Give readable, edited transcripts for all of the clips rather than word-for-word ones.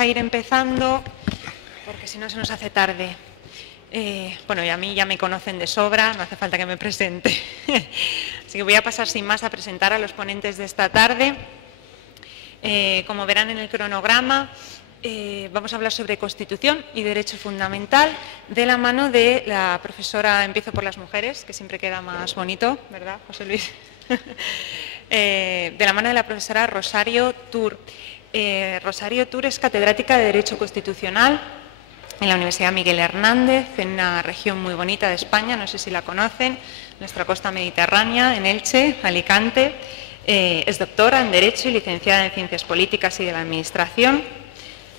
a ir empezando, porque si no se nos hace tarde. Bueno, y a mí ya me conocen de sobra, no hace falta que me presente. Así que voy a pasar sin más a presentar a los ponentes de esta tarde. Como verán en el cronograma, vamos a hablar sobre Constitución y Derecho Fundamental de la mano de la profesora, empiezo por las mujeres, que siempre queda más bonito, ¿verdad, José Luis? De la mano de la profesora Rosario Tur. Rosario Tur es catedrática de Derecho Constitucional en la Universidad Miguel Hernández, en una región muy bonita de España, no sé si la conocen, nuestra costa mediterránea, en Elche, Alicante. Es doctora en Derecho y licenciada en Ciencias Políticas y de la Administración,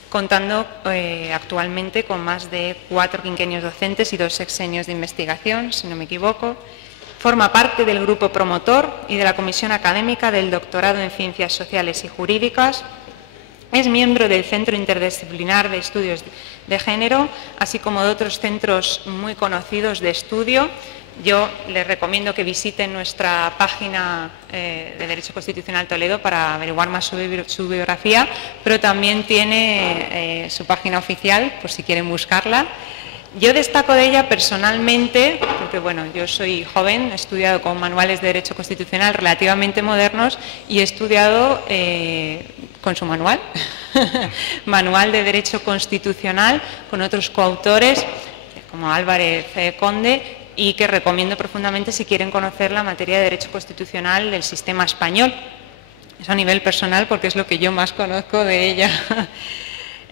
contando actualmente con más de 4 quinquenios docentes y 2 sexenios de investigación, si no me equivoco. Forma parte del grupo promotor y de la comisión académica del doctorado en Ciencias Sociales y Jurídicas. Es miembro del Centro Interdisciplinar de Estudios de Género, así como de otros centros muy conocidos de estudio. Yo les recomiendo que visiten nuestra página de Derecho Constitucional Toledo para averiguar más su biografía, pero también tiene su página oficial, por si quieren buscarla. Yo destaco de ella personalmente, porque bueno, yo soy joven, he estudiado con manuales de Derecho Constitucional relativamente modernos y he estudiado con su manual, Manual de Derecho Constitucional, con otros coautores como Álvarez Conde, y que recomiendo profundamente si quieren conocer la materia de Derecho Constitucional del sistema español. Eso a nivel personal, porque es lo que yo más conozco de ella.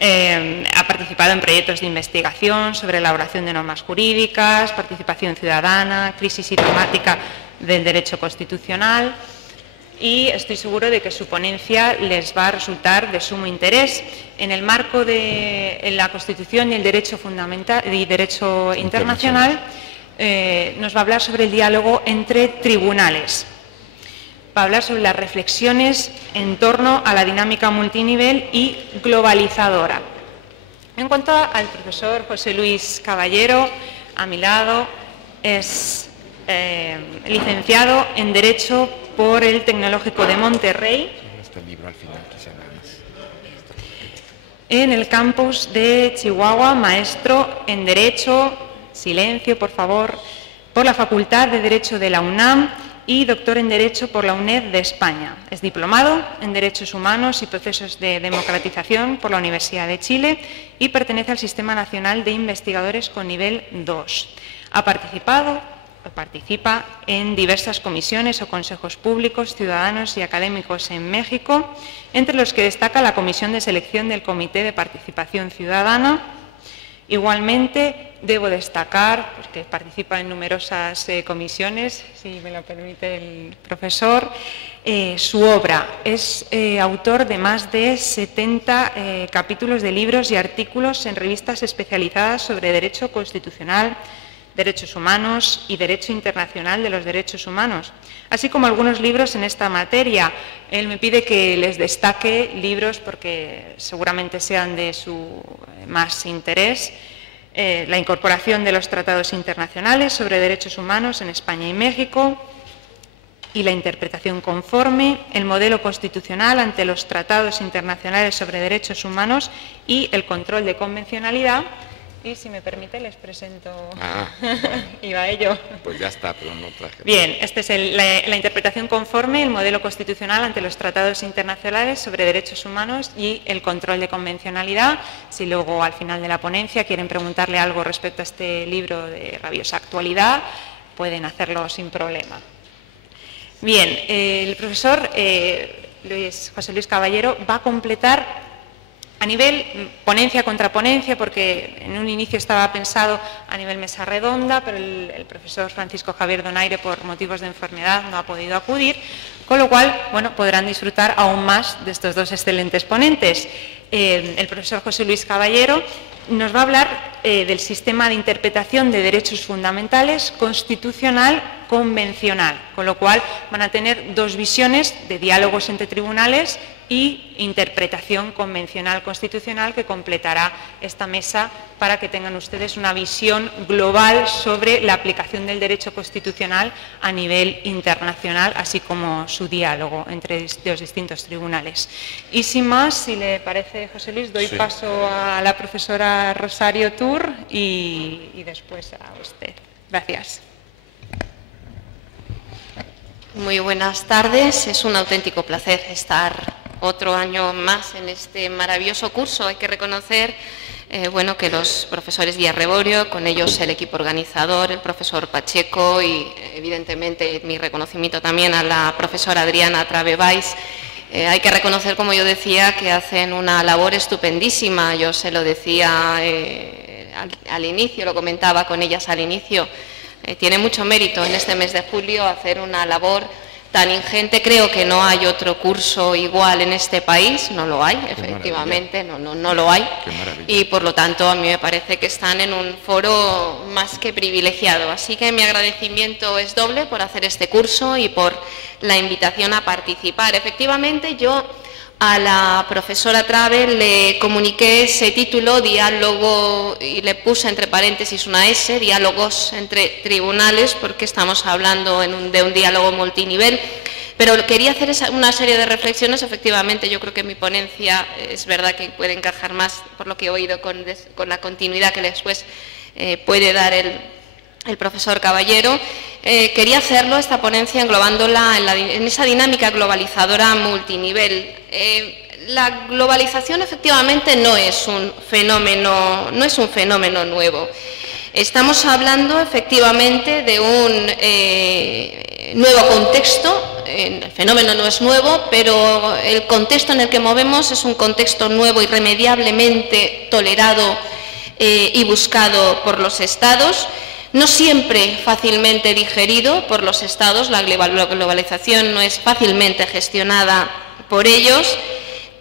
Ha participado en proyectos de investigación sobre elaboración de normas jurídicas, participación ciudadana, crisis y temática del derecho constitucional, y estoy seguro de que su ponencia les va a resultar de sumo interés. En el marco de la Constitución y el derecho fundamental y derecho internacional, nos va a hablar sobre el diálogo entre tribunales. Va a hablar sobre las reflexiones en torno a la dinámica multinivel y globalizadora. En cuanto al profesor José Luis Caballero, a mi lado, es licenciado en Derecho por el Tecnológico de Monterrey, en el campus de Chihuahua, maestro en Derecho, silencio por favor, por la Facultad de Derecho de la UNAM, y doctor en Derecho por la UNED de España. Es diplomado en Derechos Humanos y Procesos de Democratización por la Universidad de Chile y pertenece al Sistema Nacional de Investigadores con nivel 2. Participa en diversas comisiones o consejos públicos, ciudadanos y académicos en México, entre los que destaca la Comisión de Selección del Comité de Participación Ciudadana. Igualmente, debo destacar, porque participa en numerosas comisiones, si me lo permite el profesor, su obra. Es autor de más de 70 capítulos de libros y artículos en revistas especializadas sobre Derecho Constitucional, Derechos Humanos y Derecho Internacional de los Derechos Humanos, así como algunos libros en esta materia. Él me pide que les destaque libros porque seguramente sean de su más interés. La incorporación de los tratados internacionales sobre derechos humanos en España y México y la interpretación conforme, el modelo constitucional ante los tratados internacionales sobre derechos humanos y el control de convencionalidad. Y si me permite, les presento. Iba a ello. Pues ya está, pero no traje. Bien, esta es la interpretación conforme, el modelo constitucional ante los tratados internacionales sobre derechos humanos y el control de convencionalidad. Si luego, al final de la ponencia, quieren preguntarle algo respecto a este libro de rabiosa actualidad, pueden hacerlo sin problema. Bien, el profesor José Luis Caballero va a completar a nivel ponencia contra ponencia, porque en un inicio estaba pensado a nivel mesa redonda, pero el profesor Francisco Javier Donaire, por motivos de enfermedad, no ha podido acudir, con lo cual, bueno, podrán disfrutar aún más de estos 2 excelentes ponentes. El profesor José Luis Caballero nos va a hablar del sistema de interpretación de derechos fundamentales constitucional convencional, con lo cual van a tener dos visiones de diálogos entre tribunales y interpretación convencional constitucional que completará esta mesa para que tengan ustedes una visión global sobre la aplicación del derecho constitucional a nivel internacional, así como su diálogo entre los distintos tribunales. Y sin más, si le parece, José Luis, doy paso a la profesora Rosario Tur y después a usted. Gracias. Muy buenas tardes. Es un auténtico placer estar otro año más en este maravilloso curso. Hay que reconocer bueno, que los profesores Villarreborio, con ellos el equipo organizador, el profesor Pacheco y evidentemente mi reconocimiento también a la profesora Adriana Travevais. Hay que reconocer, como yo decía, que hacen una labor estupendísima. Yo se lo decía al inicio, lo comentaba con ellas al inicio. Tiene mucho mérito en este mes de julio hacer una labor tan ingente. Creo que no hay otro curso igual en este país, no lo hay, efectivamente, no lo hay. Y por lo tanto a mí me parece que están en un foro más que privilegiado. Así que mi agradecimiento es doble por hacer este curso y por la invitación a participar. Efectivamente, yo a la profesora Trave le comuniqué ese título, diálogo, y le puse entre paréntesis una S, diálogos entre tribunales, porque estamos hablando de un diálogo multinivel. Pero quería hacer una serie de reflexiones. Efectivamente, yo creo que mi ponencia es verdad que puede encajar más, por lo que he oído, con la continuidad que después puede dar el profesor Caballero. Quería hacerlo, esta ponencia, englobándola en esa dinámica globalizadora multinivel. La globalización efectivamente no es un fenómeno nuevo. Estamos hablando efectivamente de un nuevo contexto. El fenómeno no es nuevo, pero el contexto en el que movemos es un contexto nuevo, irremediablemente tolerado y buscado por los Estados. No siempre fácilmente digerido por los Estados, la globalización no es fácilmente gestionada por ellos.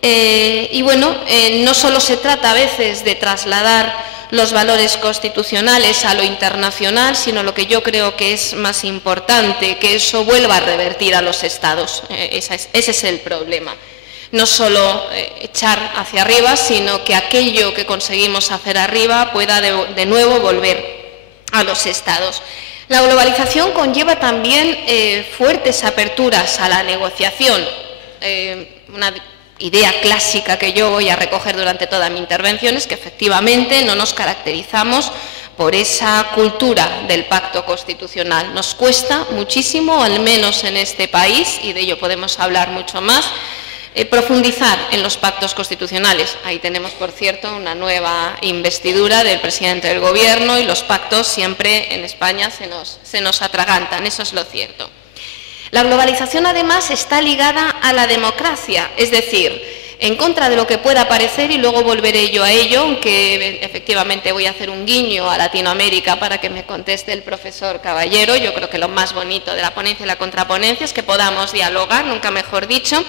Y bueno, no solo se trata a veces de trasladar los valores constitucionales a lo internacional, sino lo que yo creo que es más importante, que eso vuelva a revertir a los Estados. Ese es el problema. No solo echar hacia arriba, sino que aquello que conseguimos hacer arriba pueda de nuevo volver a los Estados. La globalización conlleva también fuertes aperturas a la negociación. Una idea clásica que yo voy a recoger durante toda mi intervención es que efectivamente no nos caracterizamos por esa cultura del pacto constitucional. Nos cuesta muchísimo, al menos en este país, y de ello podemos hablar mucho más, profundizar en los pactos constitucionales. Ahí tenemos, por cierto, una nueva investidura del presidente del Gobierno y los pactos siempre en España se nos atragantan, eso es lo cierto. La globalización, además, está ligada a la democracia, es decir, en contra de lo que pueda parecer, y luego volveré yo a ello, aunque efectivamente voy a hacer un guiño a Latinoamérica para que me conteste el profesor Caballero. Yo creo que lo más bonito de la ponencia y la contraponencia es que podamos dialogar, nunca mejor dicho.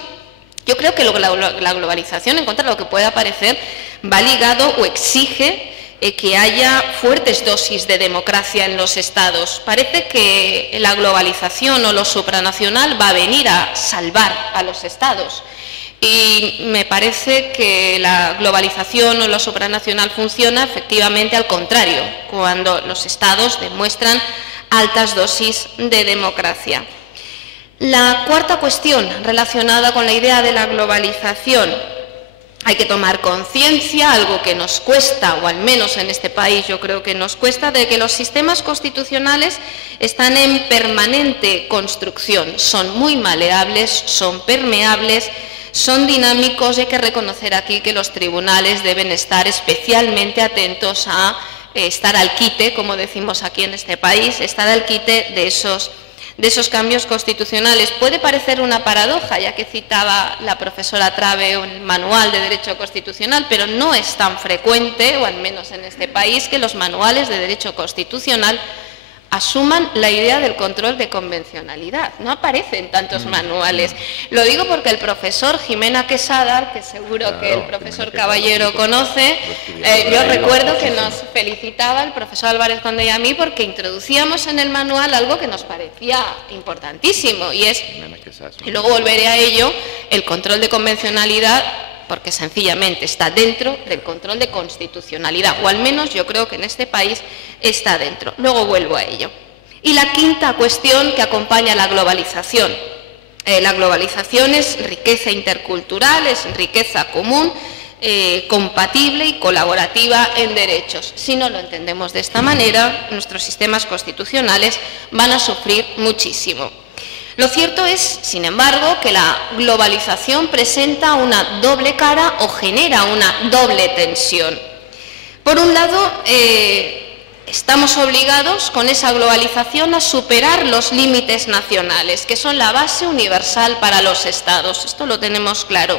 Yo creo que la globalización, en contra de lo que pueda parecer, va ligado o exige que haya fuertes dosis de democracia en los Estados. Parece que la globalización o lo supranacional va a venir a salvar a los Estados. Y me parece que la globalización o lo supranacional funciona efectivamente al contrario, cuando los Estados demuestran altas dosis de democracia. La cuarta cuestión relacionada con la idea de la globalización: hay que tomar conciencia, algo que nos cuesta, o al menos en este país yo creo que nos cuesta, de que los sistemas constitucionales están en permanente construcción, son muy maleables, son permeables, son dinámicos, y hay que reconocer aquí que los tribunales deben estar especialmente atentos a estar al quite, como decimos aquí en este país, estar al quite de esos cambios constitucionales. Puede parecer una paradoja, ya que citaba la profesora Trave un manual de Derecho Constitucional, pero no es tan frecuente, o al menos en este país, que los manuales de Derecho Constitucional asuman la idea del control de convencionalidad. No aparecen tantos manuales. Lo digo porque el profesor Jimena Quesada, que seguro que el profesor Caballero conoce, yo recuerdo que nos felicitaba el profesor Álvarez Conde y a mí porque introducíamos en el manual algo que nos parecía importantísimo, y es, y luego volveré a ello, el control de convencionalidad, porque sencillamente está dentro del control de constitucionalidad, o al menos yo creo que en este país está dentro. Luego vuelvo a ello. Y la quinta cuestión que acompaña la globalización. La globalización es riqueza intercultural, es riqueza común, compatible y colaborativa en derechos. Si no lo entendemos de esta manera, nuestros sistemas constitucionales van a sufrir muchísimo. Lo cierto es, sin embargo, que la globalización presenta una doble cara o genera una doble tensión. Por un lado, estamos obligados con esa globalización a superar los límites nacionales, que son la base universal para los Estados. Esto lo tenemos claro.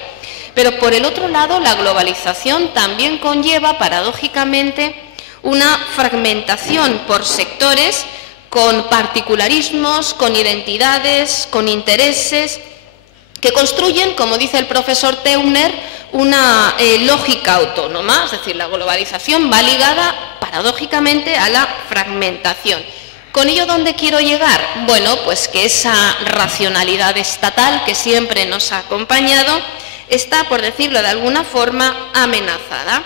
Pero por el otro lado, la globalización también conlleva, paradójicamente, una fragmentación por sectores con particularismos, con identidades, con intereses, que construyen, como dice el profesor Teuner, una lógica autónoma. Es decir, la globalización va ligada, paradójicamente, a la fragmentación. ¿Con ello dónde quiero llegar? Bueno, pues que esa racionalidad estatal que siempre nos ha acompañado está, por decirlo de alguna forma, amenazada.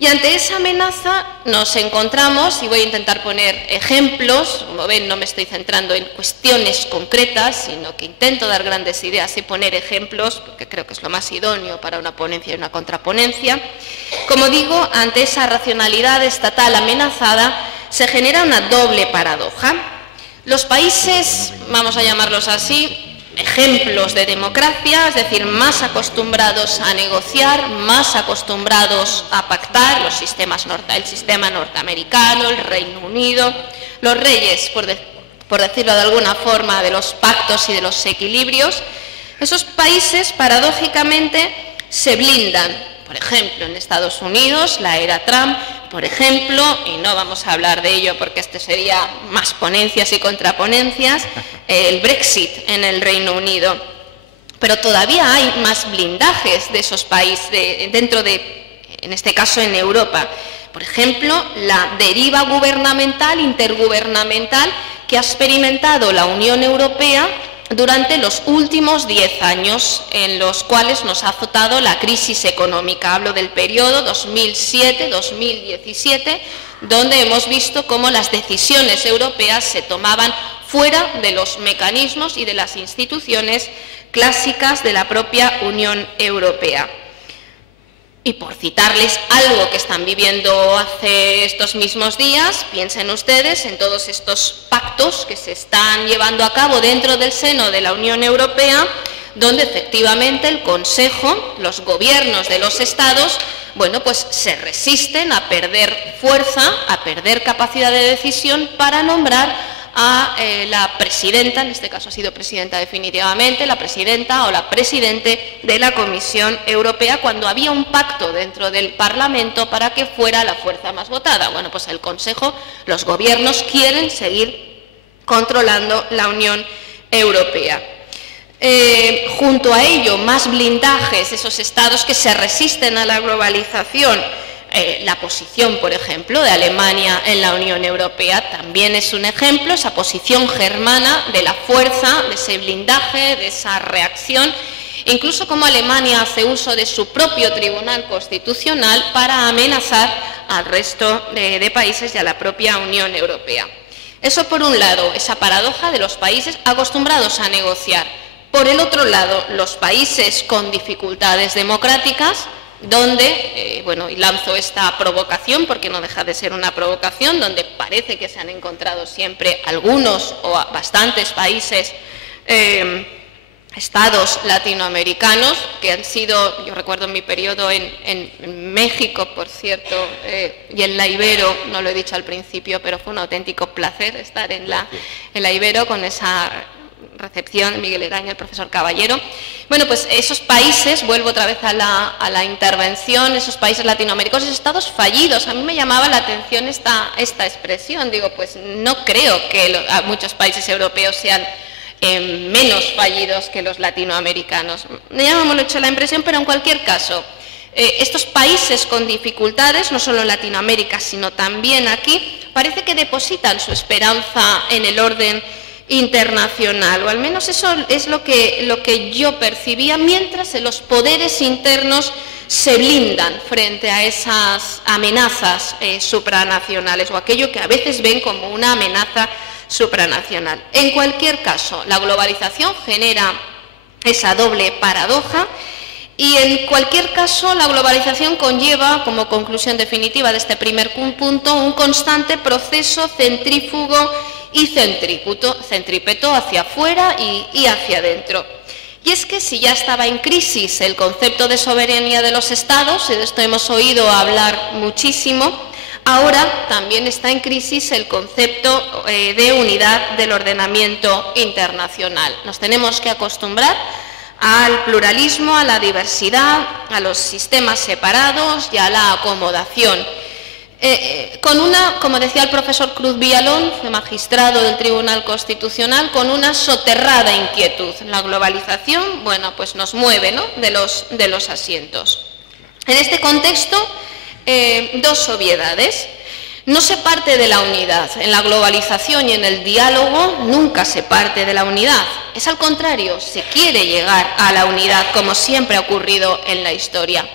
Y ante esa amenaza nos encontramos, y voy a intentar poner ejemplos, como ven no me estoy centrando en cuestiones concretas, sino que intento dar grandes ideas y poner ejemplos, porque creo que es lo más idóneo para una ponencia y una contraponencia. Como digo, ante esa racionalidad estatal amenazada se genera una doble paradoja. Los países, vamos a llamarlos así, ejemplos de democracia, es decir, más acostumbrados a negociar, más acostumbrados a pactar, el sistema norteamericano, el Reino Unido, los reyes, por decirlo de alguna forma, de los pactos y de los equilibrios. Esos países, paradójicamente, se blindan. Por ejemplo, en Estados Unidos, la era Trump, por ejemplo, y no vamos a hablar de ello porque este sería más ponencias y contraponencias, el Brexit en el Reino Unido. Pero todavía hay más blindajes de esos países dentro de, en este caso, en Europa. Por ejemplo, la deriva gubernamental, intergubernamental, que ha experimentado la Unión Europea durante los últimos 10 años, en los cuales nos ha azotado la crisis económica. Hablo del periodo 2007-2017, donde hemos visto cómo las decisiones europeas se tomaban fuera de los mecanismos y de las instituciones clásicas de la propia Unión Europea. Y por citarles algo que están viviendo hace estos mismos días, piensen ustedes en todos estos pactos que se están llevando a cabo dentro del seno de la Unión Europea, donde efectivamente el Consejo, los gobiernos de los Estados, bueno, pues se resisten a perder fuerza, a perder capacidad de decisión para nombrar a la presidenta, en este caso ha sido presidenta definitivamente, la presidenta o la presidente de la Comisión Europea, cuando había un pacto dentro del Parlamento para que fuera la fuerza más votada. Bueno, pues el Consejo, los gobiernos quieren seguir controlando la Unión Europea. Junto a ello, más blindajes, esos estados que se resisten a la globalización. La posición, por ejemplo, de Alemania en la Unión Europea también es un ejemplo, esa posición germana de la fuerza, de ese blindaje, de esa reacción, incluso como Alemania hace uso de su propio Tribunal Constitucional para amenazar al resto de países y a la propia Unión Europea. Eso por un lado, esa paradoja de los países acostumbrados a negociar. Por el otro lado, los países con dificultades democráticas, donde, bueno, y lanzo esta provocación porque no deja de ser una provocación, donde parece que se han encontrado siempre algunos o bastantes países, estados latinoamericanos, que han sido, yo recuerdo en mi periodo en México, por cierto, y en la Ibero, no lo he dicho al principio, pero fue un auténtico placer estar en la Ibero con esa recepción, Miguel Eraña, el profesor Caballero. Bueno, pues esos países, vuelvo otra vez a la intervención, esos países latinoamericanos, esos estados fallidos, a mí me llamaba la atención esta expresión, digo, pues no creo que muchos países europeos sean menos fallidos que los latinoamericanos. Me llama mucho la impresión, pero en cualquier caso, estos países con dificultades, no solo en Latinoamérica, sino también aquí, parece que depositan su esperanza en el orden internacional, o al menos eso es lo que yo percibía, mientras los poderes internos se blindan frente a esas amenazas supranacionales, o aquello que a veces ven como una amenaza supranacional. En cualquier caso, la globalización genera esa doble paradoja. Y en cualquier caso, la globalización conlleva, como conclusión definitiva de este primer punto, un constante proceso centrífugo y centrípeto hacia afuera y hacia adentro. Y es que si ya estaba en crisis el concepto de soberanía de los Estados, y de esto hemos oído hablar muchísimo, ahora también está en crisis el concepto de unidad del ordenamiento internacional. Nos tenemos que acostumbrar al pluralismo, a la diversidad, a los sistemas separados y a la acomodación. Como decía el profesor Cruz Villalón, magistrado del Tribunal Constitucional, con una soterrada inquietud. La globalización, bueno, pues nos mueve, ¿no?, de los asientos. En este contexto, dos obviedades. No se parte de la unidad. En la globalización y en el diálogo nunca se parte de la unidad. Es al contrario, se quiere llegar a la unidad, como siempre ha ocurrido en la historia.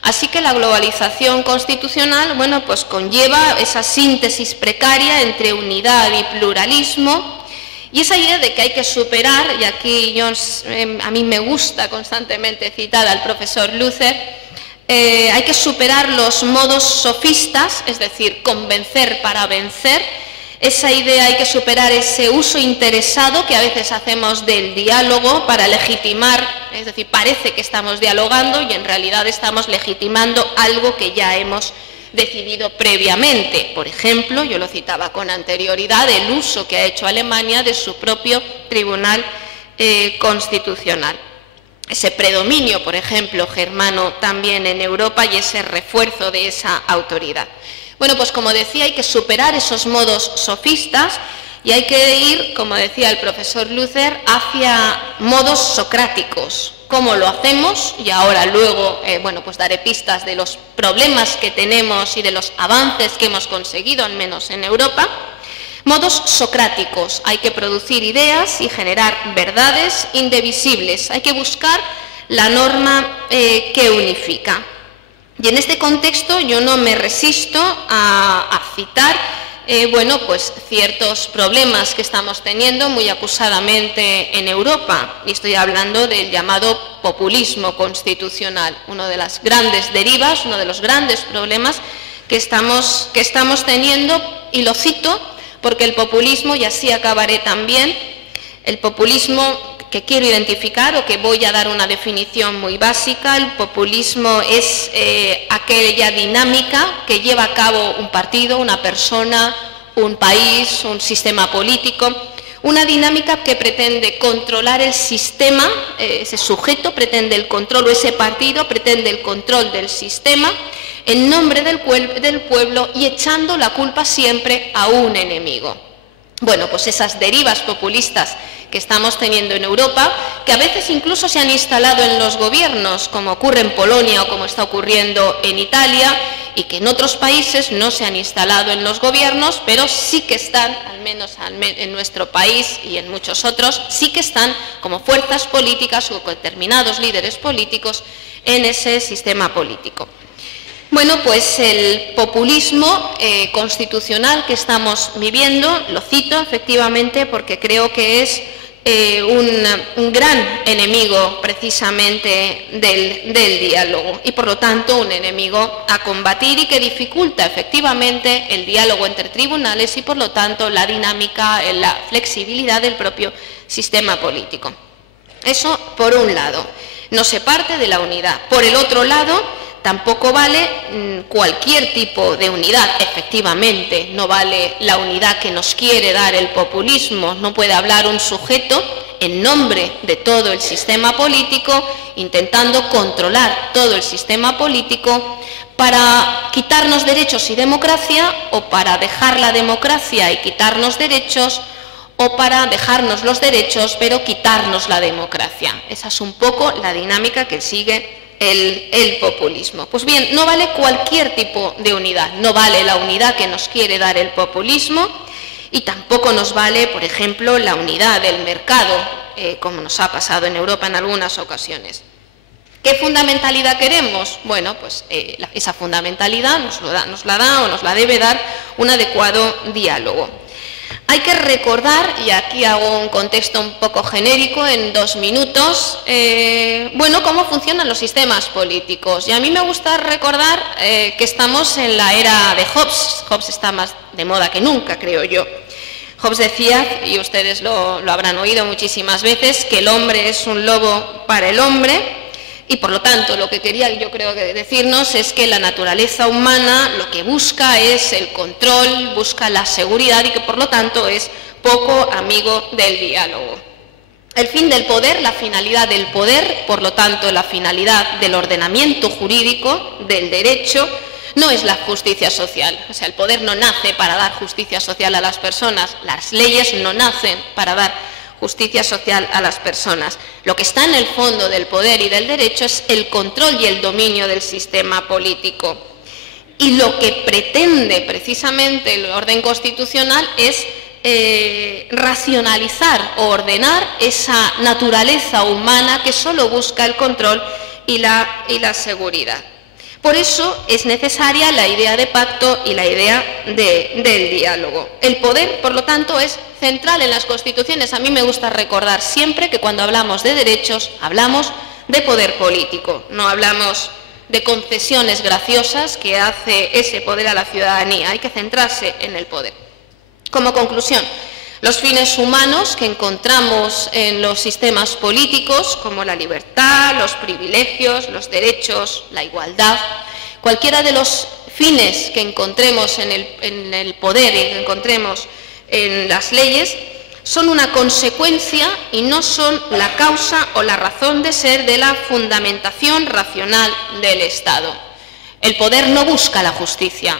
Así que la globalización constitucional, bueno, pues conlleva esa síntesis precaria entre unidad y pluralismo, y esa idea de que hay que superar, y aquí a mí me gusta constantemente citar al profesor Luther, hay que superar los modos sofistas, es decir, convencer para vencer. Esa idea hay que superar ese uso interesado que a veces hacemos del diálogo para legitimar, es decir, parece que estamos dialogando y en realidad estamos legitimando algo que ya hemos decidido previamente. Por ejemplo, yo lo citaba con anterioridad, el uso que ha hecho Alemania de su propio Tribunal Constitucional. Ese predominio, por ejemplo, germano también en Europa y ese refuerzo de esa autoridad. Bueno, pues como decía, hay que superar esos modos sofistas y hay que ir, como decía el profesor Luther, hacia modos socráticos. ¿Cómo lo hacemos? Y ahora luego, bueno, pues daré pistas de los problemas que tenemos y de los avances que hemos conseguido, al menos en Europa. Modos socráticos, hay que producir ideas y generar verdades indivisibles, hay que buscar la norma que unifica. Y en este contexto yo no me resisto a citar, bueno, pues ciertos problemas que estamos teniendo muy acusadamente en Europa, y estoy hablando del llamado populismo constitucional, una de las grandes derivas, uno de los grandes problemas que estamos teniendo, y lo cito porque el populismo, y así acabaré también, el populismo que quiero identificar o que voy a dar una definición muy básica, el populismo es aquella dinámica que lleva a cabo un partido, una persona, un país, un sistema político, una dinámica que pretende controlar el sistema, ese sujeto pretende el control, o ese partido pretende el control del sistema, en nombre del pueblo y echando la culpa siempre a un enemigo. Bueno, pues esas derivas populistas que estamos teniendo en Europa, que a veces incluso se han instalado en los gobiernos, como ocurre en Polonia o como está ocurriendo en Italia, y que en otros países no se han instalado en los gobiernos, pero sí que están, al menos en nuestro país y en muchos otros, sí que están como fuerzas políticas o determinados líderes políticos en ese sistema político. Bueno, pues el populismo constitucional que estamos viviendo, lo cito efectivamente porque creo que es un gran enemigo precisamente del diálogo y por lo tanto un enemigo a combatir y que dificulta efectivamente el diálogo entre tribunales y por lo tanto la dinámica, la flexibilidad del propio sistema político. Eso por un lado, no se parte de la unidad. Por el otro lado, tampoco vale cualquier tipo de unidad, efectivamente, no vale la unidad que nos quiere dar el populismo, no puede hablar un sujeto en nombre de todo el sistema político, intentando controlar todo el sistema político para quitarnos derechos y democracia, o para dejar la democracia y quitarnos derechos, o para dejarnos los derechos pero quitarnos la democracia. Esa es un poco la dinámica que sigue el populismo. Pues bien, no vale cualquier tipo de unidad, no vale la unidad que nos quiere dar el populismo, y tampoco nos vale, por ejemplo, la unidad del mercado, como nos ha pasado en Europa en algunas ocasiones. ¿Qué fundamentalidad queremos? Bueno, pues esa fundamentalidad nos la da o nos la debe dar un adecuado diálogo. Hay que recordar, y aquí hago un contexto un poco genérico en 2 minutos, bueno, cómo funcionan los sistemas políticos. Y a mí me gusta recordar que estamos en la era de Hobbes. Hobbes está más de moda que nunca, creo yo. Hobbes decía, y ustedes lo habrán oído muchísimas veces, que el hombre es un lobo para el hombre. Y por lo tanto, lo que quería yo creo que decirnos es que la naturaleza humana lo que busca es el control, busca la seguridad, y que por lo tanto es poco amigo del diálogo. El fin del poder, la finalidad del poder, por lo tanto la finalidad del ordenamiento jurídico, del derecho, no es la justicia social. O sea, el poder no nace para dar justicia social a las personas, las leyes no nacen para dar justicia social a las personas. Lo que está en el fondo del poder y del derecho es el control y el dominio del sistema político. Y lo que pretende precisamente el orden constitucional es racionalizar o ordenar esa naturaleza humana que solo busca el control y la seguridad. Por eso es necesaria la idea de pacto y la idea del diálogo. El poder, por lo tanto, es central en las constituciones. A mí me gusta recordar siempre que cuando hablamos de derechos, hablamos de poder político. No hablamos de concesiones graciosas que hace ese poder a la ciudadanía. Hay que centrarse en el poder. Como conclusión, los fines humanos que encontramos en los sistemas políticos, como la libertad, los privilegios, los derechos, la igualdad, cualquiera de los fines que encontremos en el poder y que encontremos en las leyes, son una consecuencia y no son la causa o la razón de ser de la fundamentación racional del Estado. El poder no busca la justicia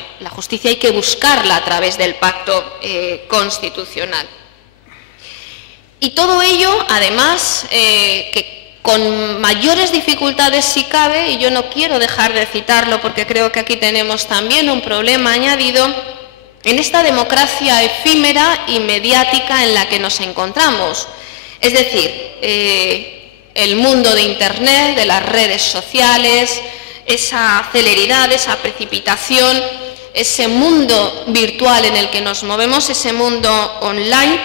hay que buscarla a través del pacto constitucional. Y todo ello, además, que con mayores dificultades si cabe, y yo no quiero dejar de citarlo porque creo que aquí tenemos también un problema añadido, en esta democracia efímera y mediática en la que nos encontramos. Es decir, el mundo de Internet, de las redes sociales, esa celeridad, esa precipitación, ese mundo virtual en el que nos movemos, ese mundo online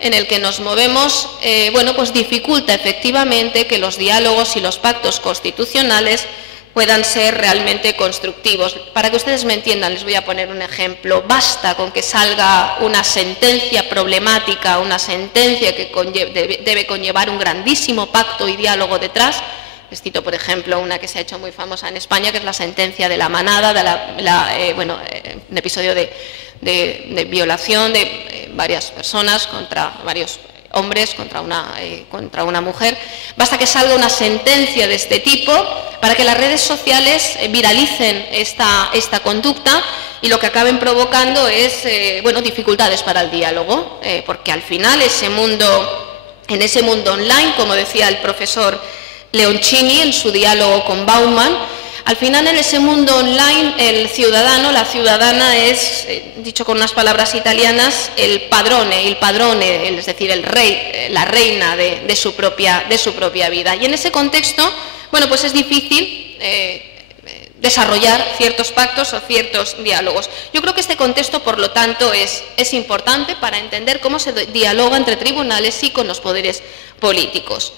en el que nos movemos, bueno, pues dificulta efectivamente que los diálogos y los pactos constitucionales puedan ser realmente constructivos. Para que ustedes me entiendan, les voy a poner un ejemplo. Basta con que salga una sentencia problemática, una sentencia que debe conllevar un grandísimo pacto y diálogo detrás. Les cito, por ejemplo, una que se ha hecho muy famosa en España, que es la sentencia de La Manada, un episodio de violación de varias personas contra varios hombres, contra una mujer. Basta que salga una sentencia de este tipo para que las redes sociales viralicen esta conducta, y lo que acaben provocando es dificultades para el diálogo, porque al final en ese mundo online, como decía el profesor Leoncini en su diálogo con Bauman, al final en ese mundo online el ciudadano, la ciudadana es, dicho con unas palabras italianas, el padrone, es decir, el rey, la reina de su propia vida. Y en ese contexto, bueno, pues es difícil desarrollar ciertos pactos o ciertos diálogos. Yo creo que este contexto, por lo tanto, es importante para entender cómo se dialoga entre tribunales y con los poderes políticos.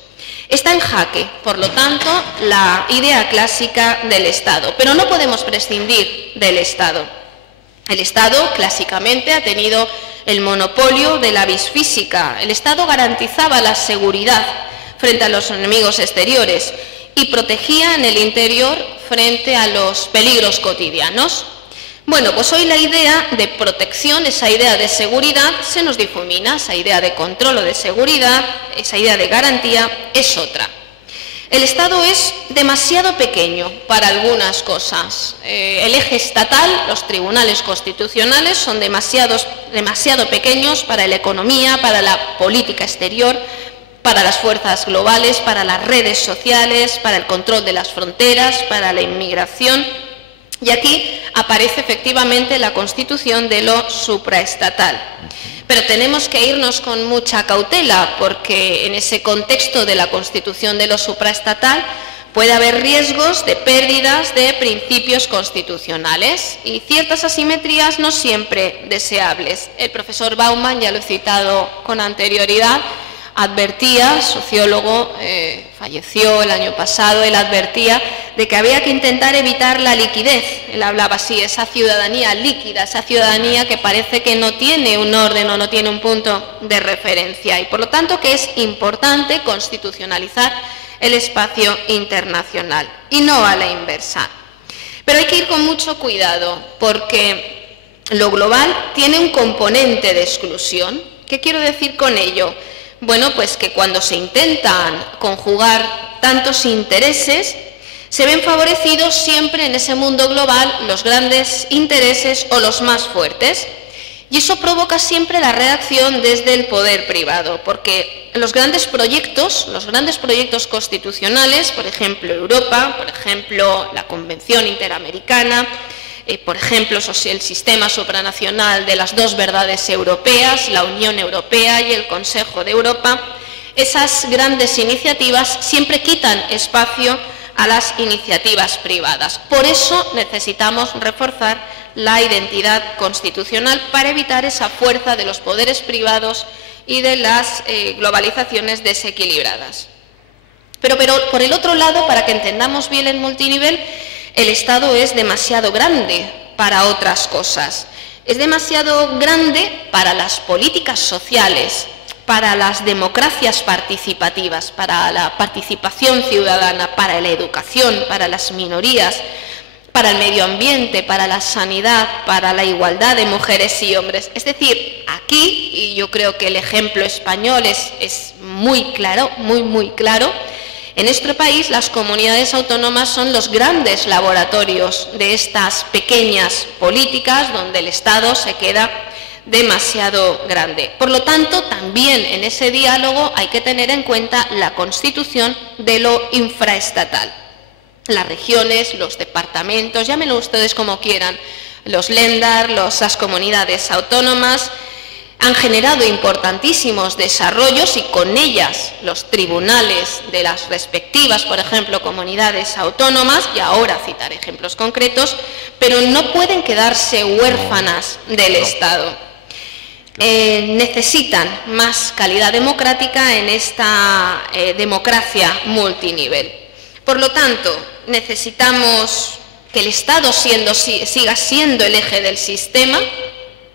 Está en jaque, por lo tanto, la idea clásica del Estado, pero no podemos prescindir del Estado. El Estado, clásicamente, ha tenido el monopolio de la vis física. El Estado garantizaba la seguridad frente a los enemigos exteriores y protegía en el interior frente a los peligros cotidianos. Bueno, pues hoy la idea de protección, esa idea de seguridad, se nos difumina, esa idea de control o de seguridad, esa idea de garantía es otra. El Estado es demasiado pequeño para algunas cosas. El eje estatal, los tribunales constitucionales, son demasiado pequeños para la economía, para la política exterior, para las fuerzas globales, para las redes sociales, para el control de las fronteras, para la inmigración. Y aquí aparece efectivamente la constitución de lo supraestatal. Pero tenemos que irnos con mucha cautela, porque en ese contexto de la constitución de lo supraestatal puede haber riesgos de pérdidas de principios constitucionales y ciertas asimetrías no siempre deseables. El profesor Bauman, ya lo he citado con anterioridad, advertía, sociólogo, falleció el año pasado, él advertía de que había que intentar evitar la liquidez. Él hablaba así, esa ciudadanía líquida, esa ciudadanía que parece que no tiene un orden o no tiene un punto de referencia y por lo tanto que es importante constitucionalizar el espacio internacional y no a la inversa. Pero hay que ir con mucho cuidado porque lo global tiene un componente de exclusión. ¿Qué quiero decir con ello? Bueno, pues que cuando se intentan conjugar tantos intereses, se ven favorecidos siempre en ese mundo global los grandes intereses o los más fuertes. Y eso provoca siempre la reacción desde el poder privado, porque los grandes proyectos constitucionales, por ejemplo Europa, por ejemplo la Convención Interamericana, por ejemplo el sistema supranacional de las dos verdades europeas, la Unión Europea y el Consejo de Europa, esas grandes iniciativas siempre quitan espacio a las iniciativas privadas. Por eso necesitamos reforzar la identidad constitucional para evitar esa fuerza de los poderes privados y de las globalizaciones desequilibradas. Pero por el otro lado, para que entendamos bien el multinivel, el Estado es demasiado grande para otras cosas. Es demasiado grande para las políticas sociales, para las democracias participativas, para la participación ciudadana, para la educación, para las minorías, para el medio ambiente, para la sanidad, para la igualdad de mujeres y hombres. Es decir, aquí, y yo creo que el ejemplo español es muy claro, muy claro, en nuestro país las comunidades autónomas son los grandes laboratorios de estas pequeñas políticas donde el Estado se queda demasiado grande. Por lo tanto, también en ese diálogo hay que tener en cuenta la constitución de lo infraestatal. Las regiones, los departamentos, llámenlo ustedes como quieran, los Länder, las comunidades autónomas, han generado importantísimos desarrollos y con ellas los tribunales de las respectivas, por ejemplo, comunidades autónomas, y ahora citaré ejemplos concretos, pero no pueden quedarse huérfanas del Estado. Necesitan más calidad democrática en esta democracia multinivel. Por lo tanto, necesitamos que el Estado siga siendo el eje del sistema,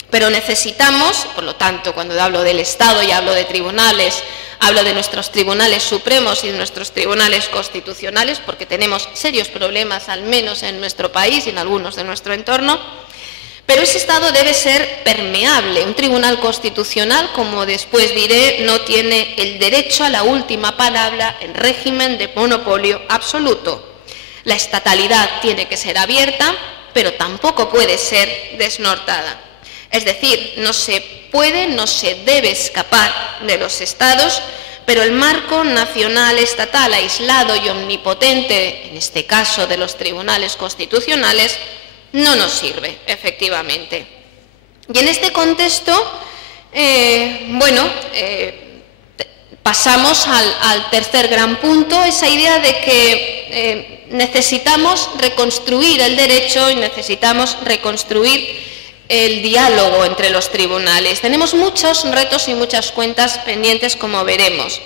pero necesitamos, por lo tanto, cuando hablo del Estado y hablo de tribunales, hablo de nuestros tribunales supremos y de nuestros tribunales constitucionales, porque tenemos serios problemas, al menos en nuestro país y en algunos de nuestro entorno, pero ese Estado debe ser permeable. Un tribunal constitucional, como después diré, no tiene el derecho a la última palabra en régimen de monopolio absoluto. La estatalidad tiene que ser abierta, pero tampoco puede ser desnortada. Es decir, no se puede, no se debe escapar de los Estados, pero el marco nacional estatal aislado y omnipotente, en este caso de los tribunales constitucionales, no nos sirve, efectivamente. Y en este contexto, pasamos al tercer gran punto, esa idea de que necesitamos reconstruir el derecho y necesitamos reconstruir el diálogo entre los tribunales. Tenemos muchos retos y muchas cuentas pendientes, como veremos.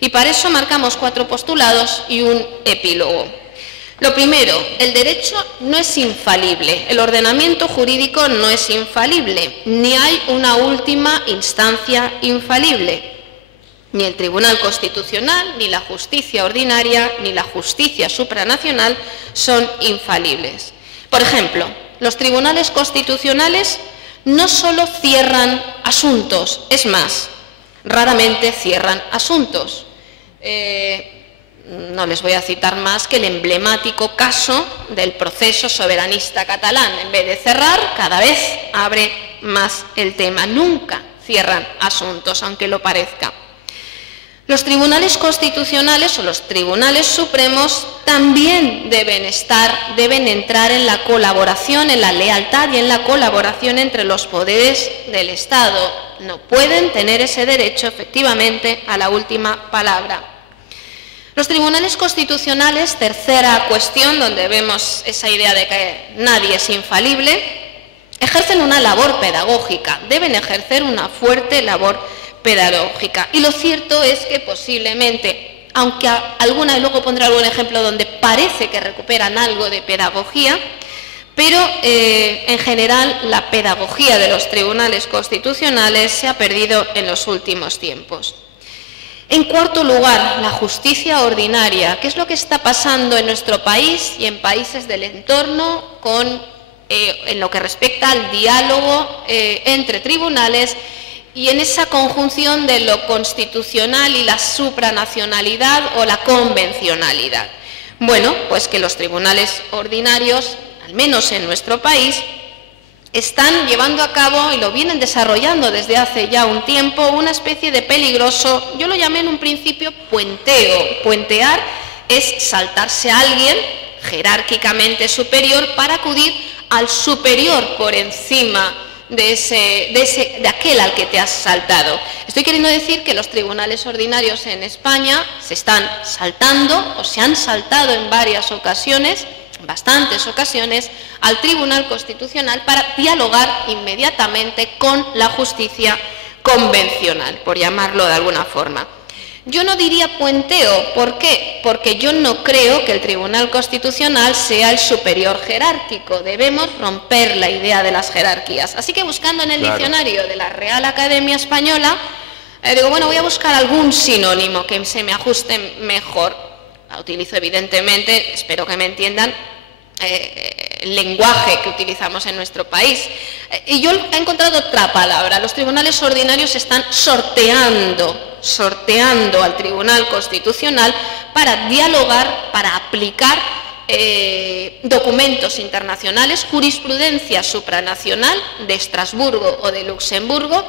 Y para eso marcamos 4 postulados y un epílogo. Lo primero, el derecho no es infalible, el ordenamiento jurídico no es infalible, ni hay una última instancia infalible. Ni el Tribunal Constitucional, ni la justicia ordinaria, ni la justicia supranacional son infalibles. Por ejemplo, Los tribunales constitucionales no solo cierran asuntos, es más, raramente cierran asuntos. No les voy a citar más que el emblemático caso del proceso soberanista catalán. En vez de cerrar, cada vez abre más el tema. Nunca cierran asuntos, aunque lo parezca. Los tribunales constitucionales o los tribunales supremos también deben entrar en la colaboración, en la lealtad y en la colaboración entre los poderes del Estado. No pueden tener ese derecho, efectivamente, a la última palabra. Los tribunales constitucionales, tercera cuestión, donde vemos esa idea de que nadie es infalible, ejercen una labor pedagógica, deben ejercer una fuerte labor pedagógica. Y lo cierto es que posiblemente, aunque y luego pondré algún ejemplo donde parece que recuperan algo de pedagogía, pero en general la pedagogía de los tribunales constitucionales se ha perdido en los últimos tiempos. En cuarto lugar, la justicia ordinaria. ¿Qué es lo que está pasando en nuestro país y en países del entorno en lo que respecta al diálogo entre tribunales y en esa conjunción de lo constitucional y la supranacionalidad o la convencionalidad? Bueno, pues que los tribunales ordinarios, al menos en nuestro país, están llevando a cabo, y lo vienen desarrollando desde hace ya un tiempo, una especie de peligroso, yo lo llamé en un principio puenteo. Puentear es saltarse a alguien jerárquicamente superior para acudir al superior por encima de aquel al que te has saltado. Estoy queriendo decir que los tribunales ordinarios en España se están saltando o se han saltado en varias ocasiones, bastantes ocasiones, al Tribunal Constitucional para dialogar inmediatamente con la justicia convencional, por llamarlo de alguna forma. Yo no diría puenteo, ¿por qué? Porque yo no creo que el Tribunal Constitucional sea el superior jerárquico. Debemos romper la idea de las jerarquías. Así que buscando en el diccionario de la Real Academia Española, digo, bueno, voy a buscar algún sinónimo que se me ajuste mejor. La utilizo evidentemente, espero que me entiendan, el lenguaje que utilizamos en nuestro país. Y yo he encontrado otra palabra. Los tribunales ordinarios están sorteando al Tribunal Constitucional para dialogar, para aplicar documentos internacionales, jurisprudencia supranacional de Estrasburgo o de Luxemburgo,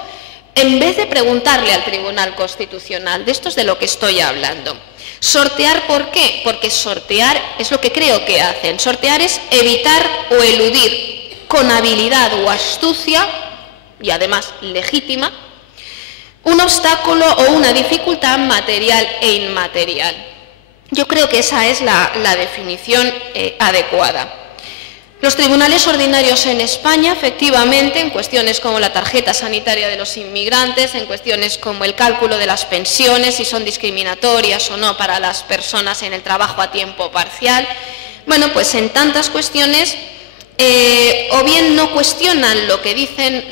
en vez de preguntarle al Tribunal Constitucional. De esto es de lo que estoy hablando. Sortear, ¿por qué? Porque sortear es lo que creo que hacen. Sortear es evitar o eludir con habilidad o astucia, y además legítima, un obstáculo o una dificultad material e inmaterial. Yo creo que esa es la definición adecuada. Los tribunales ordinarios en España, efectivamente, en cuestiones como la tarjeta sanitaria de los inmigrantes, en cuestiones como el cálculo de las pensiones, si son discriminatorias o no para las personas en el trabajo a tiempo parcial, bueno, pues en tantas cuestiones, o bien no cuestionan lo que dice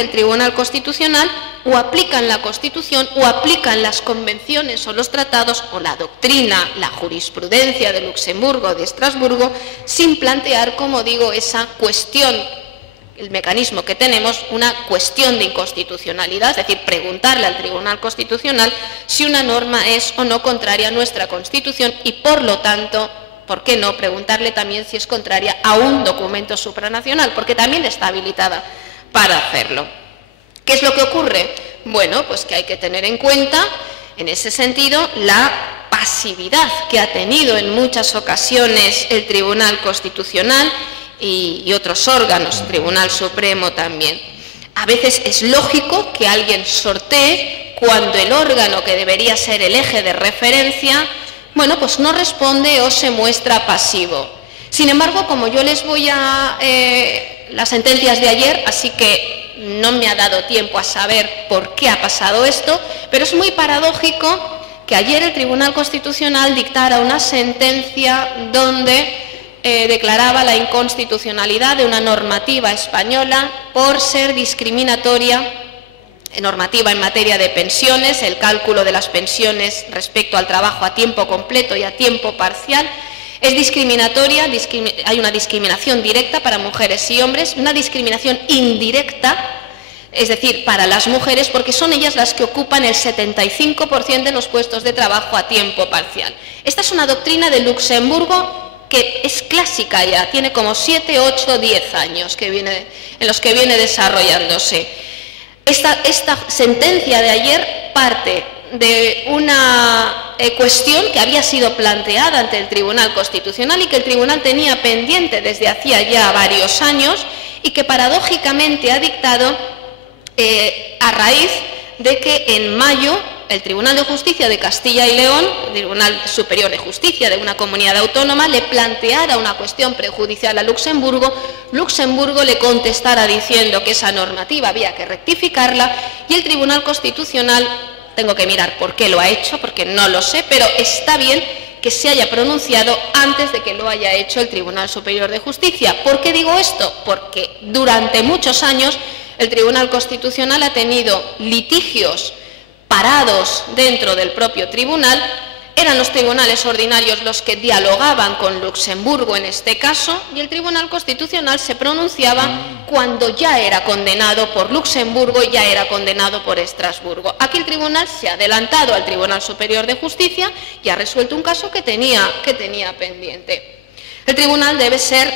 el Tribunal Constitucional, o aplican la Constitución, o aplican las convenciones o los tratados, o la doctrina, la jurisprudencia de Luxemburgo, de Estrasburgo, sin plantear, como digo, esa cuestión, el mecanismo que tenemos, una cuestión de inconstitucionalidad, es decir, preguntarle al Tribunal Constitucional si una norma es o no contraria a nuestra Constitución y, por lo tanto, ¿por qué no preguntarle también si es contraria a un documento supranacional? Porque también está habilitada para hacerlo. ¿Qué es lo que ocurre? Bueno, pues que hay que tener en cuenta, en ese sentido, la pasividad que ha tenido en muchas ocasiones el Tribunal Constitucional y otros órganos, el Tribunal Supremo también. A veces es lógico que alguien sortee cuando el órgano que debería ser el eje de referencia, bueno, pues no responde o se muestra pasivo. Sin embargo, como yo les voy a las sentencias de ayer, así que no me ha dado tiempo a saber por qué ha pasado esto, pero es muy paradójico que ayer el Tribunal Constitucional dictara una sentencia donde declaraba la inconstitucionalidad de una normativa española por ser discriminatoria, normativa en materia de pensiones, el cálculo de las pensiones respecto al trabajo a tiempo completo y a tiempo parcial, Es discriminatoria, hay una discriminación directa para mujeres y hombres, una discriminación indirecta, es decir, para las mujeres, porque son ellas las que ocupan el 75% de los puestos de trabajo a tiempo parcial. Esta es una doctrina de Luxemburgo que es clásica ya, tiene como 7, 8, 10 años en los que viene desarrollándose. Esta sentencia de ayer parte de una cuestión que había sido planteada ante el Tribunal Constitucional y que el Tribunal tenía pendiente desde hacía ya varios años y que paradójicamente ha dictado a raíz de que en mayo el Tribunal de Justicia de Castilla y León, el Tribunal Superior de Justicia de una comunidad autónoma, le planteara una cuestión prejudicial a Luxemburgo, Luxemburgo le contestara diciendo que esa normativa había que rectificarla y el Tribunal Constitucional, tengo que mirar por qué lo ha hecho, porque no lo sé, pero está bien que se haya pronunciado antes de que lo haya hecho el Tribunal Superior de Justicia. ¿Por qué digo esto? Porque durante muchos años el Tribunal Constitucional ha tenido litigios parados dentro del propio tribunal. Eran los tribunales ordinarios los que dialogaban con Luxemburgo en este caso y el Tribunal Constitucional se pronunciaba cuando ya era condenado por Luxemburgo y ya era condenado por Estrasburgo. Aquí el tribunal se ha adelantado al Tribunal Superior de Justicia y ha resuelto un caso que tenía pendiente. El tribunal debe ser,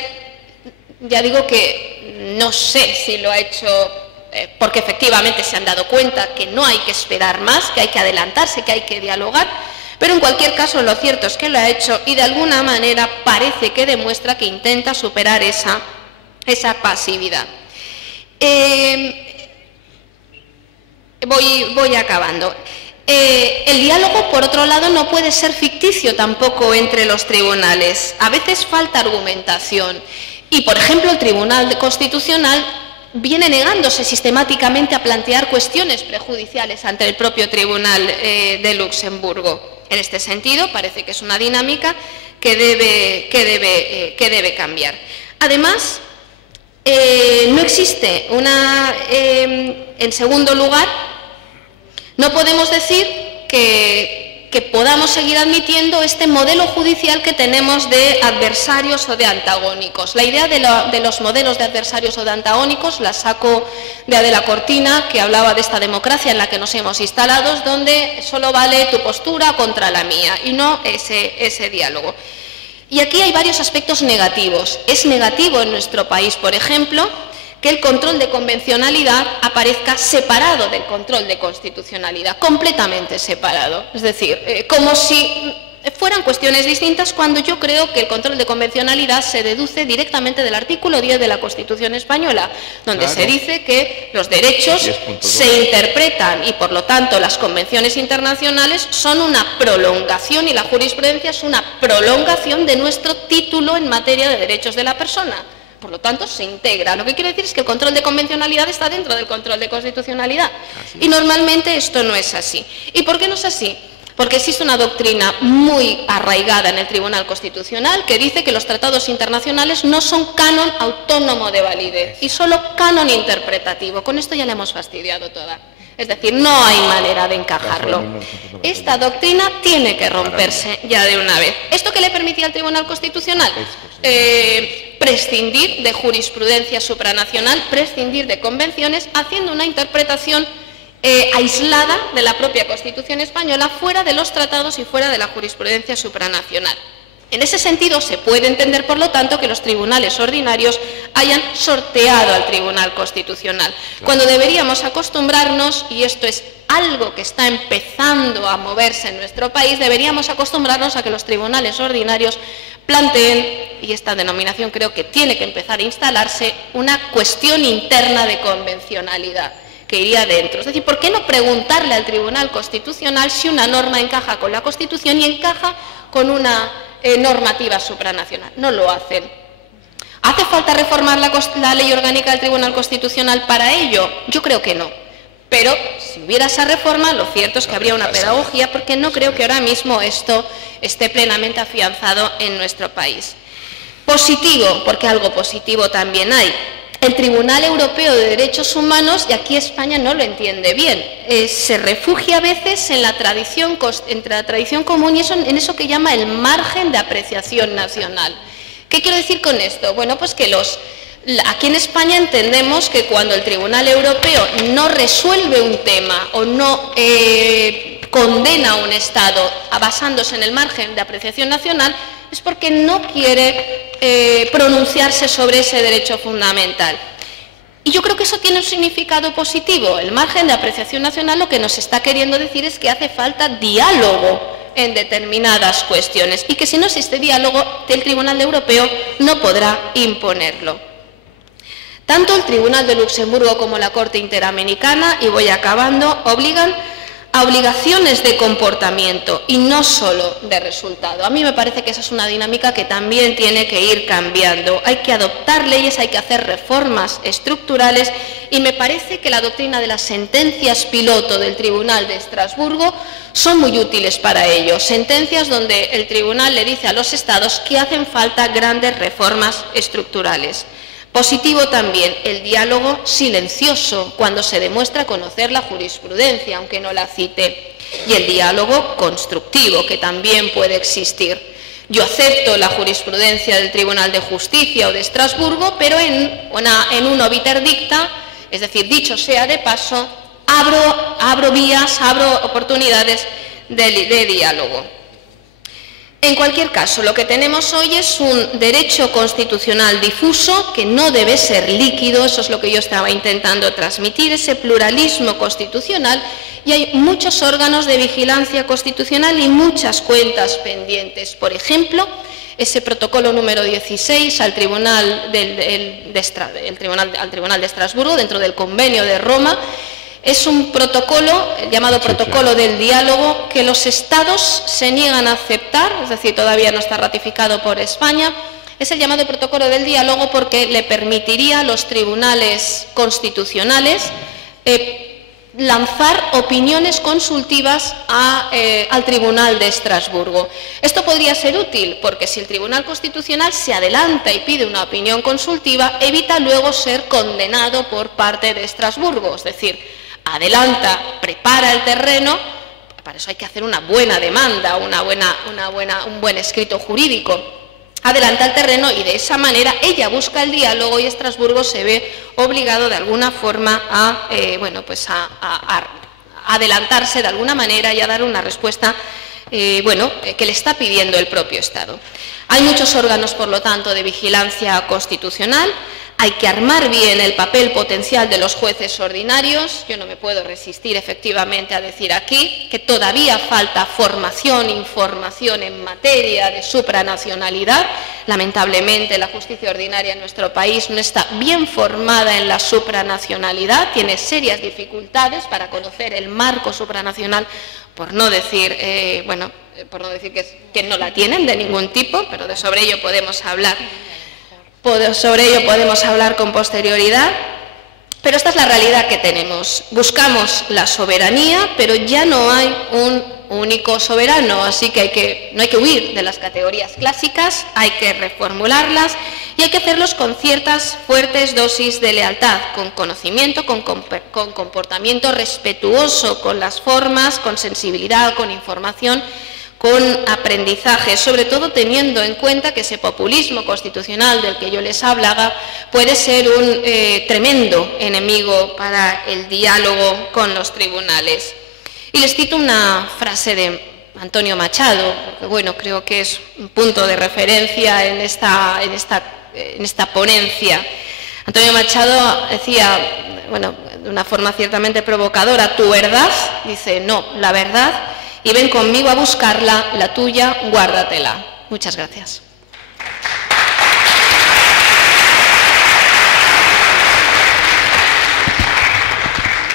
ya digo que no sé si lo ha hecho porque efectivamente se han dado cuenta que no hay que esperar más, que hay que adelantarse, que hay que dialogar, pero en cualquier caso lo cierto es que lo ha hecho y de alguna manera parece que demuestra que intenta superar esa pasividad. Voy acabando. El diálogo, por otro lado, no puede ser ficticio tampoco entre los tribunales. A veces falta argumentación y, por ejemplo, el Tribunal Constitucional viene negándose sistemáticamente a plantear cuestiones prejudiciales ante el propio Tribunal de Luxemburgo. En este sentido, parece que es una dinámica que debe cambiar. Además, no existe en segundo lugar, no podemos decir que podamos seguir admitiendo este modelo judicial que tenemos de adversarios o de antagónicos. La idea de los modelos de adversarios o de antagónicos la saco de Adela Cortina, que hablaba de esta democracia en la que nos hemos instalado, donde solo vale tu postura contra la mía y no ese diálogo. Y aquí hay varios aspectos negativos. Es negativo en nuestro país, por ejemplo, que el control de convencionalidad aparezca separado del control de constitucionalidad, completamente separado. Es decir, como si fueran cuestiones distintas, cuando yo creo que el control de convencionalidad se deduce directamente del artículo 10 de la Constitución española, donde se dice que los derechos se interpretan y, por lo tanto, las convenciones internacionales son una prolongación y la jurisprudencia es una prolongación de nuestro título en materia de derechos de la persona. Por lo tanto, se integra. Lo que quiero decir es que el control de convencionalidad está dentro del control de constitucionalidad. Y normalmente esto no es así. ¿Y por qué no es así? Porque existe una doctrina muy arraigada en el Tribunal Constitucional que dice que los tratados internacionales no son canon autónomo de validez y solo canon interpretativo. Con esto ya le hemos fastidiado toda. Es decir, no hay manera de encajarlo. Esta doctrina tiene que romperse ya de una vez. ¿Esto qué le permitía al Tribunal Constitucional? Prescindir de jurisprudencia supranacional, prescindir de convenciones, haciendo una interpretación aislada de la propia Constitución española, fuera de los tratados y fuera de la jurisprudencia supranacional. En ese sentido, se puede entender, por lo tanto, que los tribunales ordinarios hayan sorteado al Tribunal Constitucional, cuando deberíamos acostumbrarnos, y esto es algo que está empezando a moverse en nuestro país, deberíamos acostumbrarnos a que los tribunales ordinarios planteen, y esta denominación creo que tiene que empezar a instalarse, una cuestión interna de convencionalidad que iría dentro. Es decir, ¿por qué no preguntarle al Tribunal Constitucional si una norma encaja con la Constitución y encaja con una normativa supranacional? No lo hacen. ¿Hace falta reformar la ley orgánica del Tribunal Constitucional para ello? Yo creo que no. Pero si hubiera esa reforma, lo cierto es que habría una pedagogía, porque no creo que ahora mismo esto esté plenamente afianzado en nuestro país. Positivo, porque algo positivo también hay. el Tribunal Europeo de Derechos Humanos, y aquí España no lo entiende bien, se refugia a veces en la tradición, entre la tradición común y en eso que llama el margen de apreciación nacional. ¿Qué quiero decir con esto? Bueno, pues que aquí en España entendemos que cuando el Tribunal Europeo no resuelve un tema o no condena a un Estado basándose en el margen de apreciación nacional, es porque no quiere pronunciarse sobre ese derecho fundamental. Y yo creo que eso tiene un significado positivo. El margen de apreciación nacional lo que nos está queriendo decir es que hace falta diálogo en determinadas cuestiones y que si no existe diálogo, el Tribunal Europeo no podrá imponerlo. Tanto el Tribunal de Luxemburgo como la Corte Interamericana, y voy acabando, obligan a obligaciones de comportamiento y no solo de resultado. A mí me parece que esa es una dinámica que también tiene que ir cambiando. Hay que adoptar leyes, hay que hacer reformas estructurales y me parece que la doctrina de las sentencias piloto del Tribunal de Estrasburgo son muy útiles para ello. Sentencias donde el Tribunal le dice a los Estados que hacen falta grandes reformas estructurales. Positivo también el diálogo silencioso cuando se demuestra conocer la jurisprudencia, aunque no la cite, y el diálogo constructivo, que también puede existir. Yo acepto la jurisprudencia del Tribunal de Justicia o de Estrasburgo, pero en un obiter dicta, es decir, dicho sea de paso, abro vías, abro oportunidades de diálogo. En cualquier caso, lo que tenemos hoy es un derecho constitucional difuso que no debe ser líquido, eso es lo que yo estaba intentando transmitir, ese pluralismo constitucional, y hay muchos órganos de vigilancia constitucional y muchas cuentas pendientes. Por ejemplo, ese protocolo número 16 al Tribunal de Estrasburgo, dentro del Convenio de Roma, es un protocolo, llamado Protocolo del Diálogo, que los Estados se niegan a aceptar, es decir, todavía no está ratificado por España. Es el llamado Protocolo del Diálogo porque le permitiría a los tribunales constitucionales lanzar opiniones consultivas al Tribunal de Estrasburgo. Esto podría ser útil porque si el Tribunal Constitucional se adelanta y pide una opinión consultiva, evita luego ser condenado por parte de Estrasburgo, es decir, adelanta, prepara el terreno, para eso hay que hacer una buena demanda, un buen escrito jurídico. Adelanta el terreno y de esa manera ella busca el diálogo y Estrasburgo se ve obligado de alguna forma a adelantarse de alguna manera y a dar una respuesta que le está pidiendo el propio Estado. Hay muchos órganos, por lo tanto, de vigilancia constitucional. Hay que armar bien el papel potencial de los jueces ordinarios. Yo no me puedo resistir efectivamente a decir aquí que todavía falta formación, información en materia de supranacionalidad. Lamentablemente la justicia ordinaria en nuestro país no está bien formada en la supranacionalidad, tiene serias dificultades para conocer el marco supranacional, por no decir que no la tienen de ningún tipo, pero sobre ello podemos hablar. Con posterioridad, pero esta es la realidad que tenemos. Buscamos la soberanía, pero ya no hay un único soberano, así que no hay que huir de las categorías clásicas, hay que reformularlas y hay que hacerlos con ciertas fuertes dosis de lealtad, con conocimiento, con comportamiento respetuoso con las formas, con sensibilidad, con información, con aprendizaje, sobre todo teniendo en cuenta que ese populismo constitucional del que yo les hablaba puede ser un tremendo enemigo para el diálogo con los tribunales. Y les cito una frase de Antonio Machado, porque creo que es un punto de referencia en esta ponencia. Antonio Machado decía, de una forma ciertamente provocadora, tu verdad, dice, no, la verdad, y ven conmigo a buscarla, la tuya, guárdatela. Muchas gracias.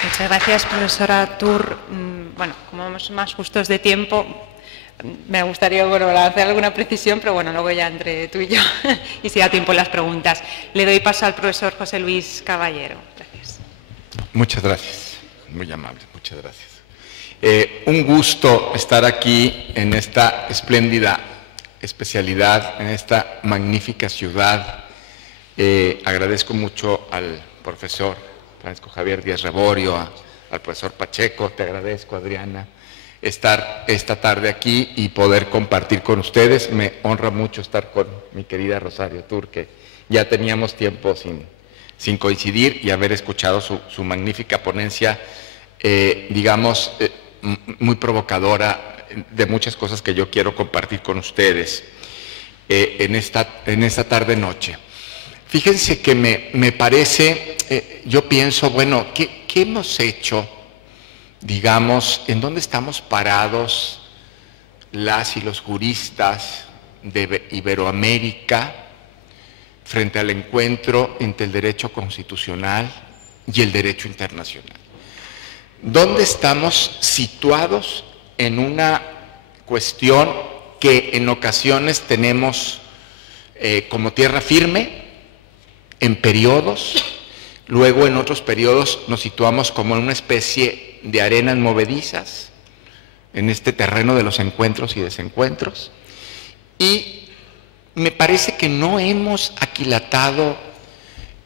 Muchas gracias, profesora Tur. Como vamos más justos de tiempo, me gustaría hacer alguna precisión, pero luego ya entre tú y yo, y si da tiempo las preguntas. Le doy paso al profesor José Luis Caballero. Gracias. Muchas gracias, muy amable, muchas gracias. Un gusto estar aquí en esta espléndida especialidad, en esta magnífica ciudad, Agradezco mucho al profesor Francisco Javier Díaz Reborio, al profesor Pacheco, te agradezco, Adriana, estar esta tarde aquí y poder compartir con ustedes. Me honra mucho estar con mi querida Rosario Tur, que ya teníamos tiempo sin coincidir y haber escuchado su magnífica ponencia, digamos, muy provocadora de muchas cosas que yo quiero compartir con ustedes en esta tarde-noche. Fíjense que me parece, yo pienso, bueno, ¿qué hemos hecho? Digamos, ¿en dónde estamos parados las y los juristas de Iberoamérica frente al encuentro entre el derecho constitucional y el derecho internacional? ¿Dónde estamos situados en una cuestión que en ocasiones tenemos como tierra firme, en periodos, luego en otros periodos nos situamos como en una especie de arenas movedizas, en este terreno de los encuentros y desencuentros? Y me parece que no hemos aquilatado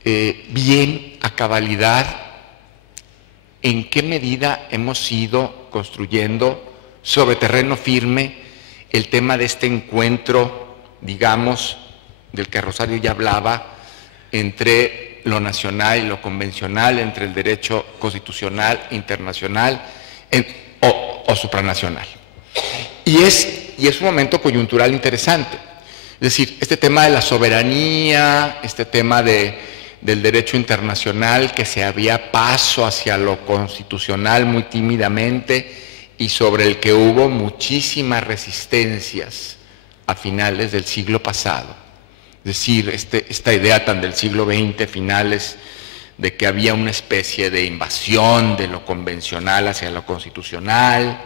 bien, a cabalidad, en qué medida hemos ido construyendo sobre terreno firme el tema de este encuentro, digamos, del que Rosario ya hablaba, entre lo nacional y lo convencional, entre el derecho constitucional, internacional o supranacional. Y es un momento coyuntural interesante. Es decir, este tema de la soberanía, este tema del derecho internacional, que se había paso hacia lo constitucional muy tímidamente y sobre el que hubo muchísimas resistencias a finales del siglo pasado. Es decir, esta idea tan del siglo XX, finales, de que había una especie de invasión de lo convencional hacia lo constitucional,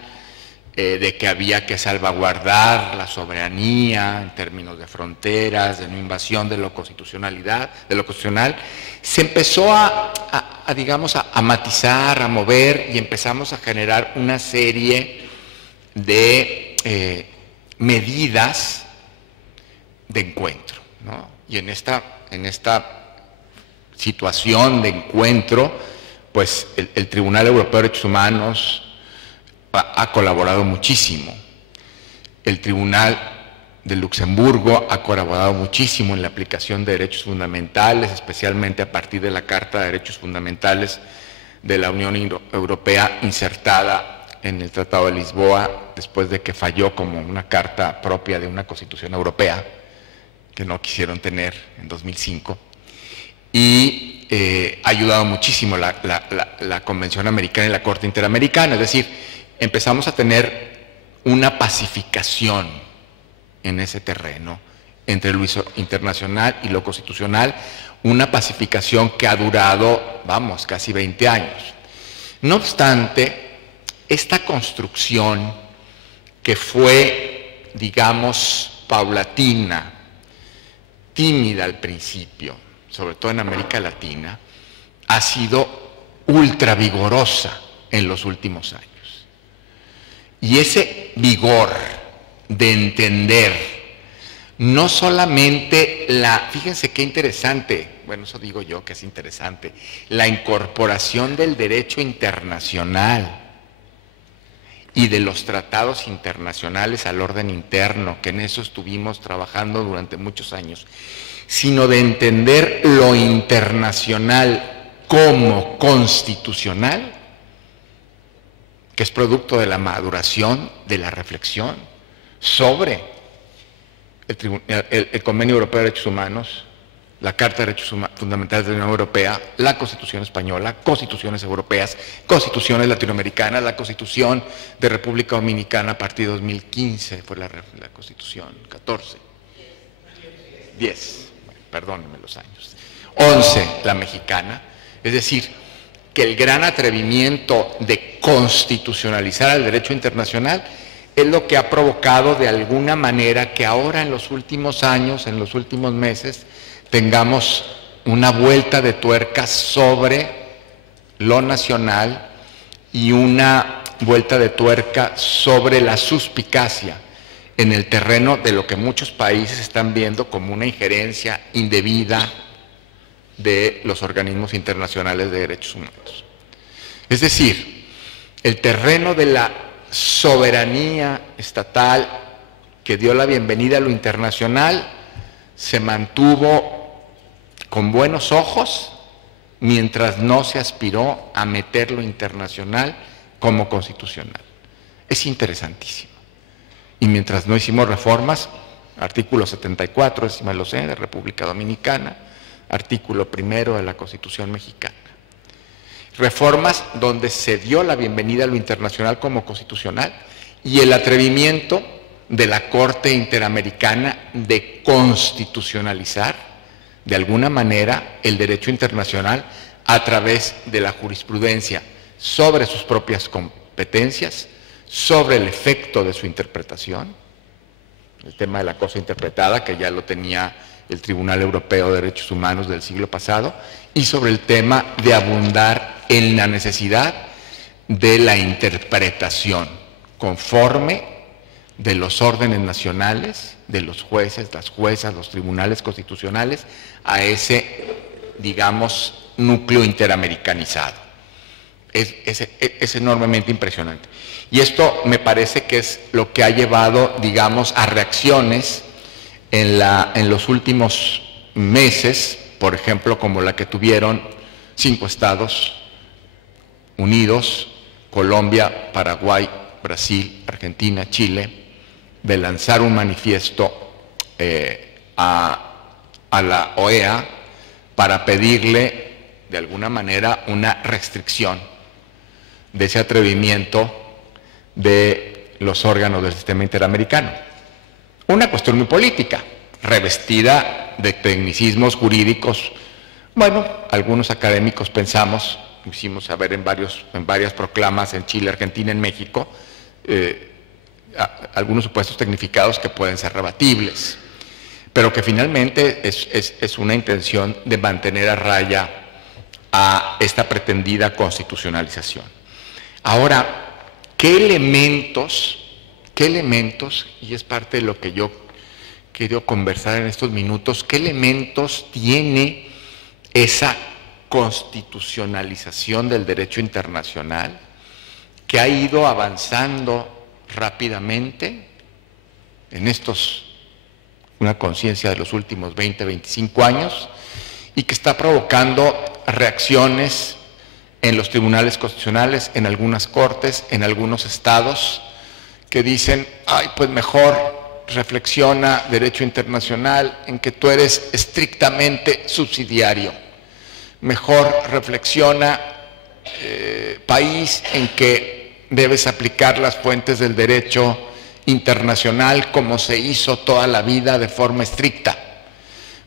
de que había que salvaguardar la soberanía en términos de fronteras, de no invasión de lo constitucional, se empezó digamos, a matizar, a mover, y empezamos a generar una serie de medidas de encuentro, ¿no? Y en esta situación de encuentro, pues el Tribunal Europeo de Derechos Humanos ha colaborado muchísimo. El Tribunal de Luxemburgo ha colaborado muchísimo en la aplicación de derechos fundamentales, especialmente a partir de la Carta de Derechos Fundamentales de la Unión Europea, insertada en el Tratado de Lisboa, después de que falló como una carta propia de una Constitución Europea, que no quisieron tener en 2005, y ha ayudado muchísimo la Convención Americana y la Corte Interamericana. Es decir, empezamos a tener una pacificación en ese terreno entre lo internacional y lo constitucional, una pacificación que ha durado, vamos, casi 20 años. No obstante, esta construcción que fue, digamos, paulatina, tímida al principio, sobre todo en América Latina, ha sido ultra vigorosa en los últimos años. Y ese vigor de entender no solamente fíjense qué interesante, bueno, eso digo yo que es interesante, la incorporación del derecho internacional y de los tratados internacionales al orden interno, que en eso estuvimos trabajando durante muchos años, sino de entender lo internacional como constitucional, que es producto de la maduración, de la reflexión sobre el Convenio Europeo de Derechos Humanos, la Carta de Derechos Fundamentales de la Unión Europea, la Constitución Española, constituciones europeas, constituciones latinoamericanas, la Constitución de República Dominicana a partir de 2015, fue la Constitución, 14, 10, perdónenme los años, 11, la mexicana. Es decir, que el gran atrevimiento de constitucionalizar el derecho internacional es lo que ha provocado de alguna manera que ahora en los últimos años, en los últimos meses, tengamos una vuelta de tuerca sobre lo nacional y una vuelta de tuerca sobre la suspicacia en el terreno de lo que muchos países están viendo como una injerencia indebida de los organismos internacionales de derechos humanos. Es decir, el terreno de la soberanía estatal que dio la bienvenida a lo internacional se mantuvo con buenos ojos mientras no se aspiró a meter lo internacional como constitucional. Es interesantísimo. Y mientras no hicimos reformas, artículo 74, ese me lo sé, de República Dominicana, artículo 1 de la Constitución mexicana. Reformas donde se dio la bienvenida a lo internacional como constitucional y el atrevimiento de la Corte Interamericana de constitucionalizar de alguna manera el derecho internacional a través de la jurisprudencia sobre sus propias competencias, sobre el efecto de su interpretación, el tema de la cosa interpretada, que ya lo tenía el Tribunal Europeo de Derechos Humanos del siglo pasado, y sobre el tema de abundar en la necesidad de la interpretación conforme de los órdenes nacionales, de los jueces, las juezas, los tribunales constitucionales, a ese, digamos, núcleo interamericanizado. Es enormemente impresionante. Y esto me parece que es lo que ha llevado, digamos, a reacciones en los últimos meses, por ejemplo, como la que tuvieron 5 Estados Unidos, Colombia, Paraguay, Brasil, Argentina, Chile, de lanzar un manifiesto a la OEA para pedirle, de alguna manera, una restricción de ese atrevimiento de los órganos del sistema interamericano. Una cuestión muy política, revestida de tecnicismos jurídicos. Bueno, algunos académicos pensamos, hicimos saber en varias proclamas en Chile, Argentina, en México, algunos supuestos tecnificados que pueden ser rebatibles, pero que finalmente es una intención de mantener a raya a esta pretendida constitucionalización. Ahora, ¿qué elementos, y es parte de lo que yo quiero conversar en estos minutos, qué elementos tiene esa constitucionalización del derecho internacional que ha ido avanzando rápidamente en una conciencia de los últimos 20, 25 años y que está provocando reacciones en los tribunales constitucionales, en algunas cortes, en algunos estados, que dicen, ay, pues mejor reflexiona derecho internacional en que tú eres estrictamente subsidiario. Mejor reflexiona país en que debes aplicar las fuentes del derecho internacional como se hizo toda la vida de forma estricta.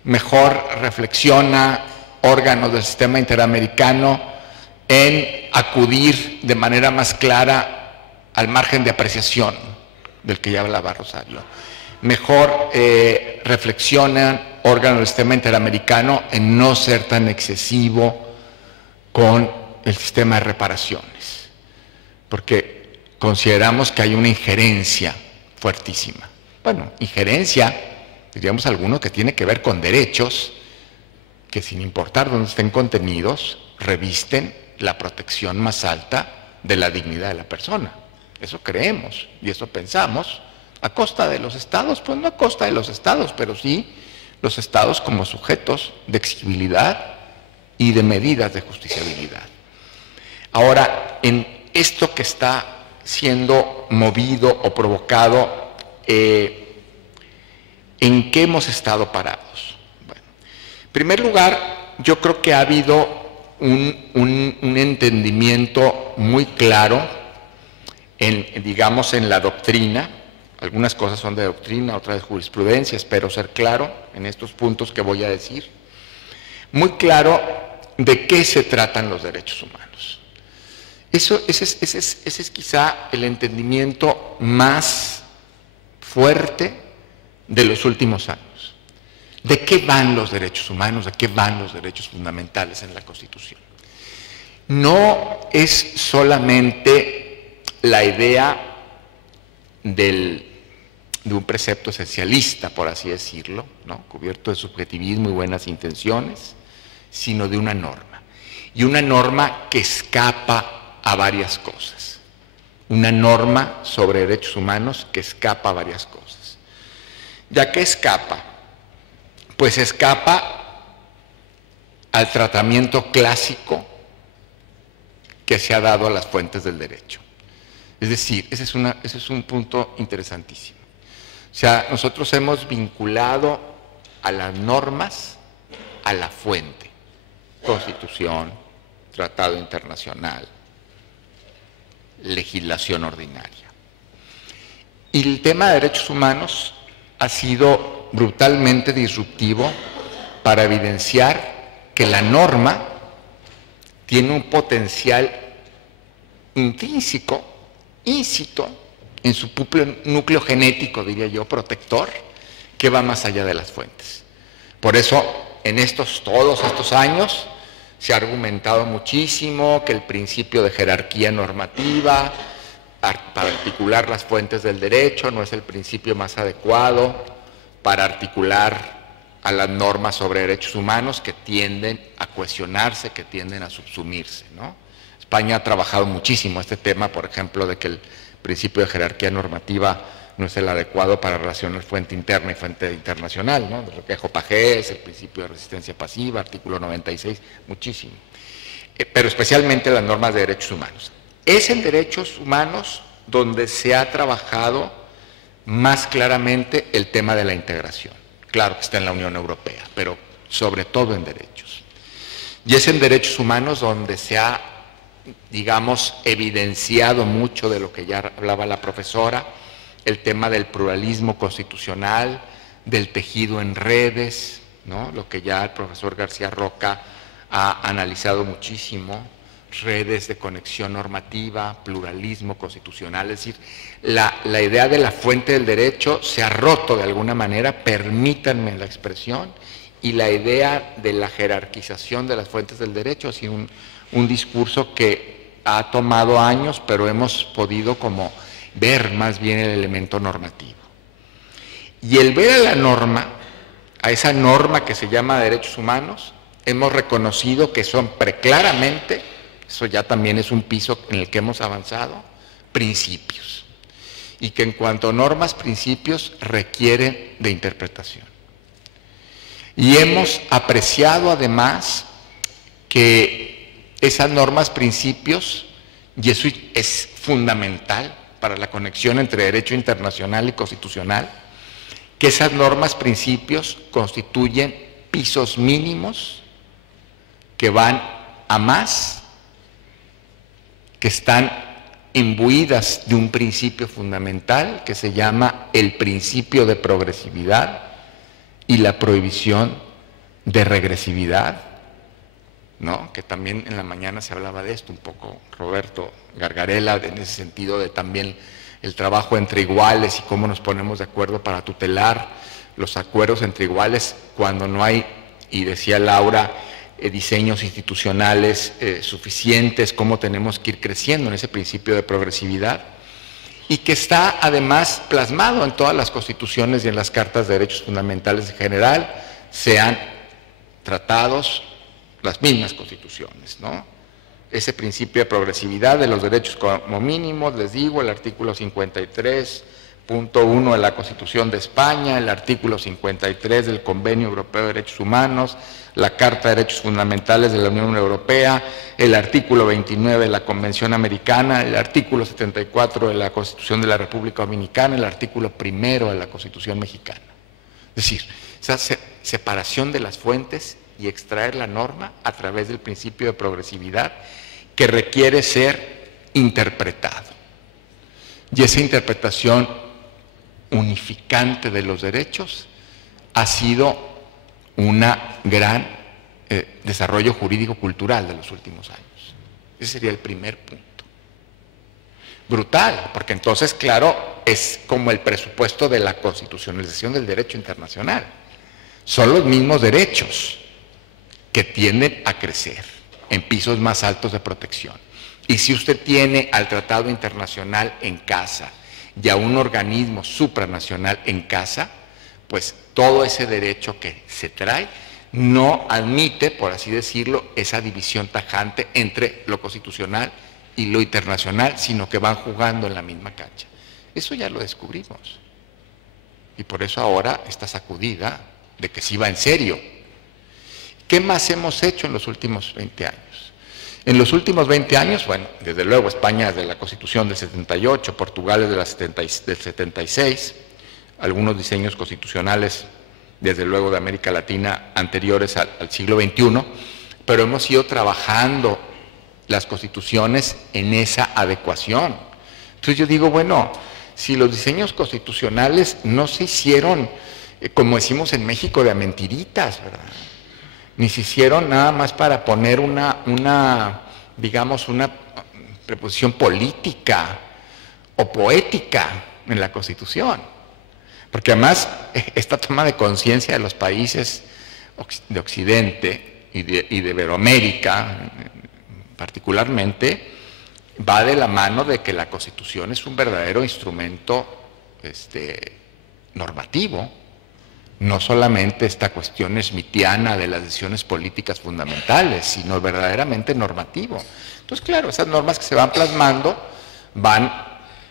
Mejor reflexiona órganos del sistema interamericano en acudir de manera más clara al margen de apreciación del que ya hablaba Rosario. Mejor reflexionan órganos del sistema interamericano en no ser tan excesivo con el sistema de reparaciones, porque consideramos que hay una injerencia fuertísima. Bueno, injerencia, diríamos algunos, que tiene que ver con derechos que, sin importar dónde estén contenidos, revisten la protección más alta de la dignidad de la persona. Eso creemos y eso pensamos. ¿A costa de los estados? Pues no a costa de los estados, pero sí los estados como sujetos de exigibilidad y de medidas de justiciabilidad. Ahora, en esto que está siendo movido o provocado, ¿en qué hemos estado parados? Bueno, en primer lugar, yo creo que ha habido un entendimiento muy claro digamos, en la doctrina. Algunas cosas son de doctrina, otras de jurisprudencia, espero ser claro en estos puntos que voy a decir. Muy claro de qué se tratan los derechos humanos. Ese es quizá el entendimiento más fuerte de los últimos años. ¿De qué van los derechos humanos? ¿De qué van los derechos fundamentales en la Constitución? No es solamente la idea de un precepto esencialista, por así decirlo, ¿no?, cubierto de subjetivismo y buenas intenciones, sino de una norma. Y una norma que escapa a varias cosas. Una norma sobre derechos humanos que escapa a varias cosas. ¿Ya qué escapa? Pues escapa al tratamiento clásico que se ha dado a las fuentes del derecho. Es decir, ese es un punto interesantísimo. O sea, nosotros hemos vinculado a las normas a la fuente. Constitución, tratado internacional, legislación ordinaria. Y el tema de derechos humanos ha sido brutalmente disruptivo para evidenciar que la norma tiene un potencial intrínseco, íncito, en su propio núcleo genético, diría yo, protector, que va más allá de las fuentes. Por eso, en todos estos años, se ha argumentado muchísimo que el principio de jerarquía normativa para articular las fuentes del derecho no es el principio más adecuado para articular a las normas sobre derechos humanos que tienden a cohesionarse, que tienden a subsumirse, ¿no? España ha trabajado muchísimo este tema, por ejemplo, de que el principio de jerarquía normativa no es el adecuado para relacionar fuente interna y fuente internacional, ¿no? El requejo pajés, el principio de resistencia pasiva, artículo 96, muchísimo. Pero especialmente las normas de derechos humanos. Es en derechos humanos donde se ha trabajado más claramente el tema de la integración. Claro que está en la Unión Europea, pero sobre todo en derechos. Y es en derechos humanos donde se ha, digamos, evidenciado mucho de lo que ya hablaba la profesora, el tema del pluralismo constitucional, del tejido en redes, ¿no? Lo que ya el profesor García Roca ha analizado muchísimo, redes de conexión normativa, pluralismo constitucional, es decir, la idea de la fuente del derecho se ha roto de alguna manera, permítanme la expresión, y la idea de la jerarquización de las fuentes del derecho ha sido un discurso que ha tomado años, pero hemos podido como ver más bien el elemento normativo. Y el ver a la norma, a esa norma que se llama derechos humanos, hemos reconocido que son claramente, eso ya también es un piso en el que hemos avanzado, principios. Y que en cuanto a normas, principios requieren de interpretación. Y hemos apreciado además que esas normas, principios, y eso es fundamental para la conexión entre derecho internacional y constitucional, que esas normas, principios, constituyen pisos mínimos que van a más, que están imbuidas de un principio fundamental que se llama el principio de progresividad y la prohibición de regresividad, ¿no? Que también en la mañana se hablaba de esto un poco, Roberto Gargarella, en ese sentido de también el trabajo entre iguales y cómo nos ponemos de acuerdo para tutelar los acuerdos entre iguales cuando no hay, y decía Laura, diseños institucionales suficientes, cómo tenemos que ir creciendo en ese principio de progresividad, y que está además plasmado en todas las constituciones y en las cartas de derechos fundamentales en general, sean tratados las mismas constituciones, ¿no? Ese principio de progresividad de los derechos como mínimo, les digo, el artículo 53.1 de la Constitución de España, el artículo 53 del Convenio Europeo de Derechos Humanos, la Carta de Derechos Fundamentales de la Unión Europea, el artículo 29 de la Convención Americana, el artículo 74 de la Constitución de la República Dominicana, el artículo 1 de la Constitución Mexicana. Es decir, esa separación de las fuentes y extraer la norma a través del principio de progresividad que requiere ser interpretado. Y esa interpretación unificante de los derechos ha sido un gran desarrollo jurídico-cultural de los últimos años. Ese sería el primer punto. Brutal, porque entonces, claro, es como el presupuesto de la constitucionalización del derecho internacional. Son los mismos derechos que tienden a crecer en pisos más altos de protección. Y si usted tiene al tratado internacional en casa y a un organismo supranacional en casa, pues todo ese derecho que se trae no admite, por así decirlo, esa división tajante entre lo constitucional y lo internacional, sino que van jugando en la misma cancha. Eso ya lo descubrimos. Y por eso ahora esta sacudida de que sí va en serio. ¿Qué más hemos hecho en los últimos 20 años? En los últimos 20 años, bueno, desde luego España desde la Constitución del 78, Portugal desde del 76, algunos diseños constitucionales, desde luego de América Latina, anteriores al siglo XXI, pero hemos ido trabajando las constituciones en esa adecuación. Entonces yo digo, bueno, si los diseños constitucionales no se hicieron, como decimos en México, de a mentiritas, ¿verdad? Ni se hicieron nada más para poner digamos, una preposición política o poética en la Constitución. Porque además, esta toma de conciencia de los países de Occidente y de Iberoamérica, particularmente, va de la mano de que la Constitución es un verdadero instrumento normativo, no solamente esta cuestión smithiana de las decisiones políticas fundamentales, sino verdaderamente normativo. Entonces, claro, esas normas que se van plasmando van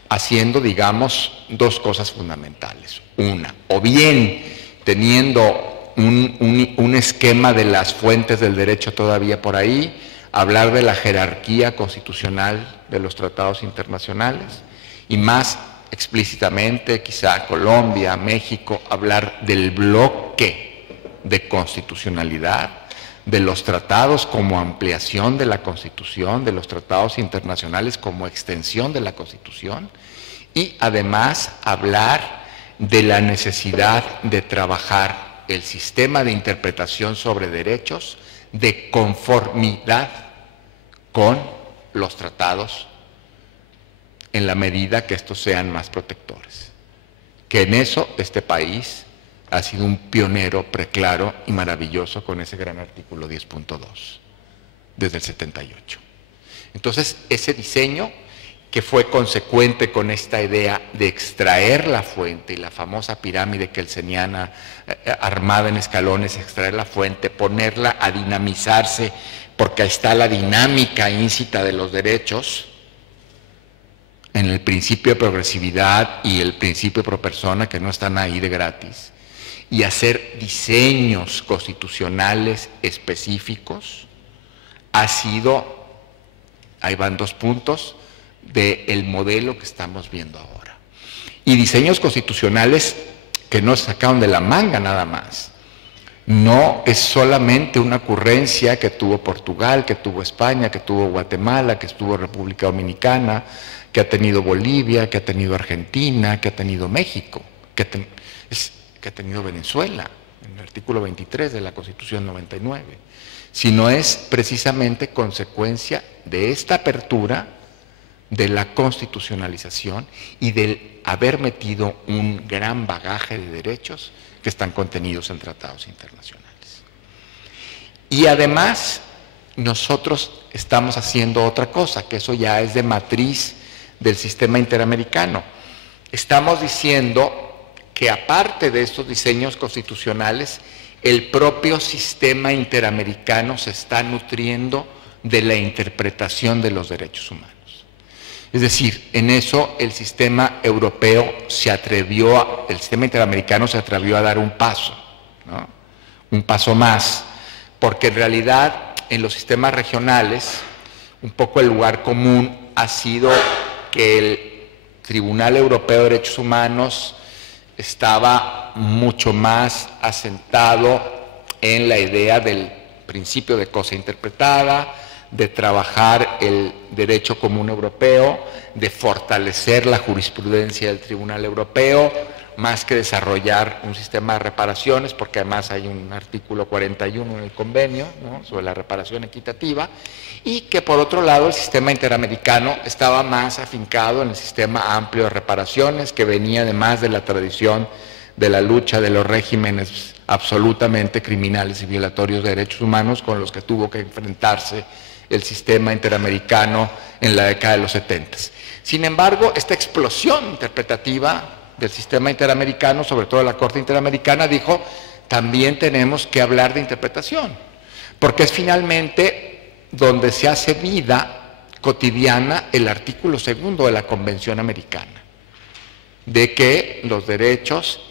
haciendo, digamos, dos cosas fundamentales. Una, o bien teniendo un esquema de las fuentes del derecho todavía por ahí, hablar de la jerarquía constitucional de los tratados internacionales, y más explícitamente, quizá Colombia, México, hablar del bloque de constitucionalidad, de los tratados como ampliación de la Constitución, de los tratados internacionales como extensión de la Constitución, y además hablar de la necesidad de trabajar el sistema de interpretación sobre derechos de conformidad con los tratados en la medida que estos sean más protectores. Que en eso este país ha sido un pionero preclaro y maravilloso con ese gran artículo 10.2 desde el 78. Entonces, ese diseño que fue consecuente con esta idea de extraer la fuente y la famosa pirámide kelseniana armada en escalones, extraer la fuente, ponerla a dinamizarse, porque ahí está la dinámica íncita de los derechos, en el principio de progresividad y el principio pro persona, que no están ahí de gratis, y hacer diseños constitucionales específicos, ha sido, ahí van dos puntos, del modelo que estamos viendo ahora. Y diseños constitucionales que no se sacaron de la manga nada más. No es solamente una ocurrencia que tuvo Portugal, que tuvo España, que tuvo Guatemala, que tuvo República Dominicana, que ha tenido Bolivia, que ha tenido Argentina, que ha tenido México, que ha tenido Venezuela, en el artículo 23 de la Constitución 99, sino es precisamente consecuencia de esta apertura, de la constitucionalización y del haber metido un gran bagaje de derechos que están contenidos en tratados internacionales. Y además, nosotros estamos haciendo otra cosa, que eso ya es de matriz del sistema interamericano. Estamos diciendo que aparte de estos diseños constitucionales, el propio sistema interamericano se está nutriendo de la interpretación de los derechos humanos. Es decir, en eso el sistema europeo el sistema interamericano se atrevió a dar un paso, ¿no? Un paso más, porque en realidad en los sistemas regionales, un poco el lugar común ha sido que el Tribunal Europeo de Derechos Humanos estaba mucho más asentado en la idea del principio de cosa interpretada, de trabajar el derecho común europeo, de fortalecer la jurisprudencia del Tribunal Europeo, más que desarrollar un sistema de reparaciones, porque además hay un artículo 41 en el convenio, ¿no?, sobre la reparación equitativa, y que por otro lado el sistema interamericano estaba más afincado en el sistema amplio de reparaciones, que venía además de la tradición de la lucha de los regímenes absolutamente criminales y violatorios de derechos humanos con los que tuvo que enfrentarse el sistema interamericano en la década de los 70. Sin embargo, esta explosión interpretativa del sistema interamericano, sobre todo la Corte Interamericana, dijo, también tenemos que hablar de interpretación, porque es finalmente donde se hace vida cotidiana el artículo 2 de la Convención Americana, de que los derechos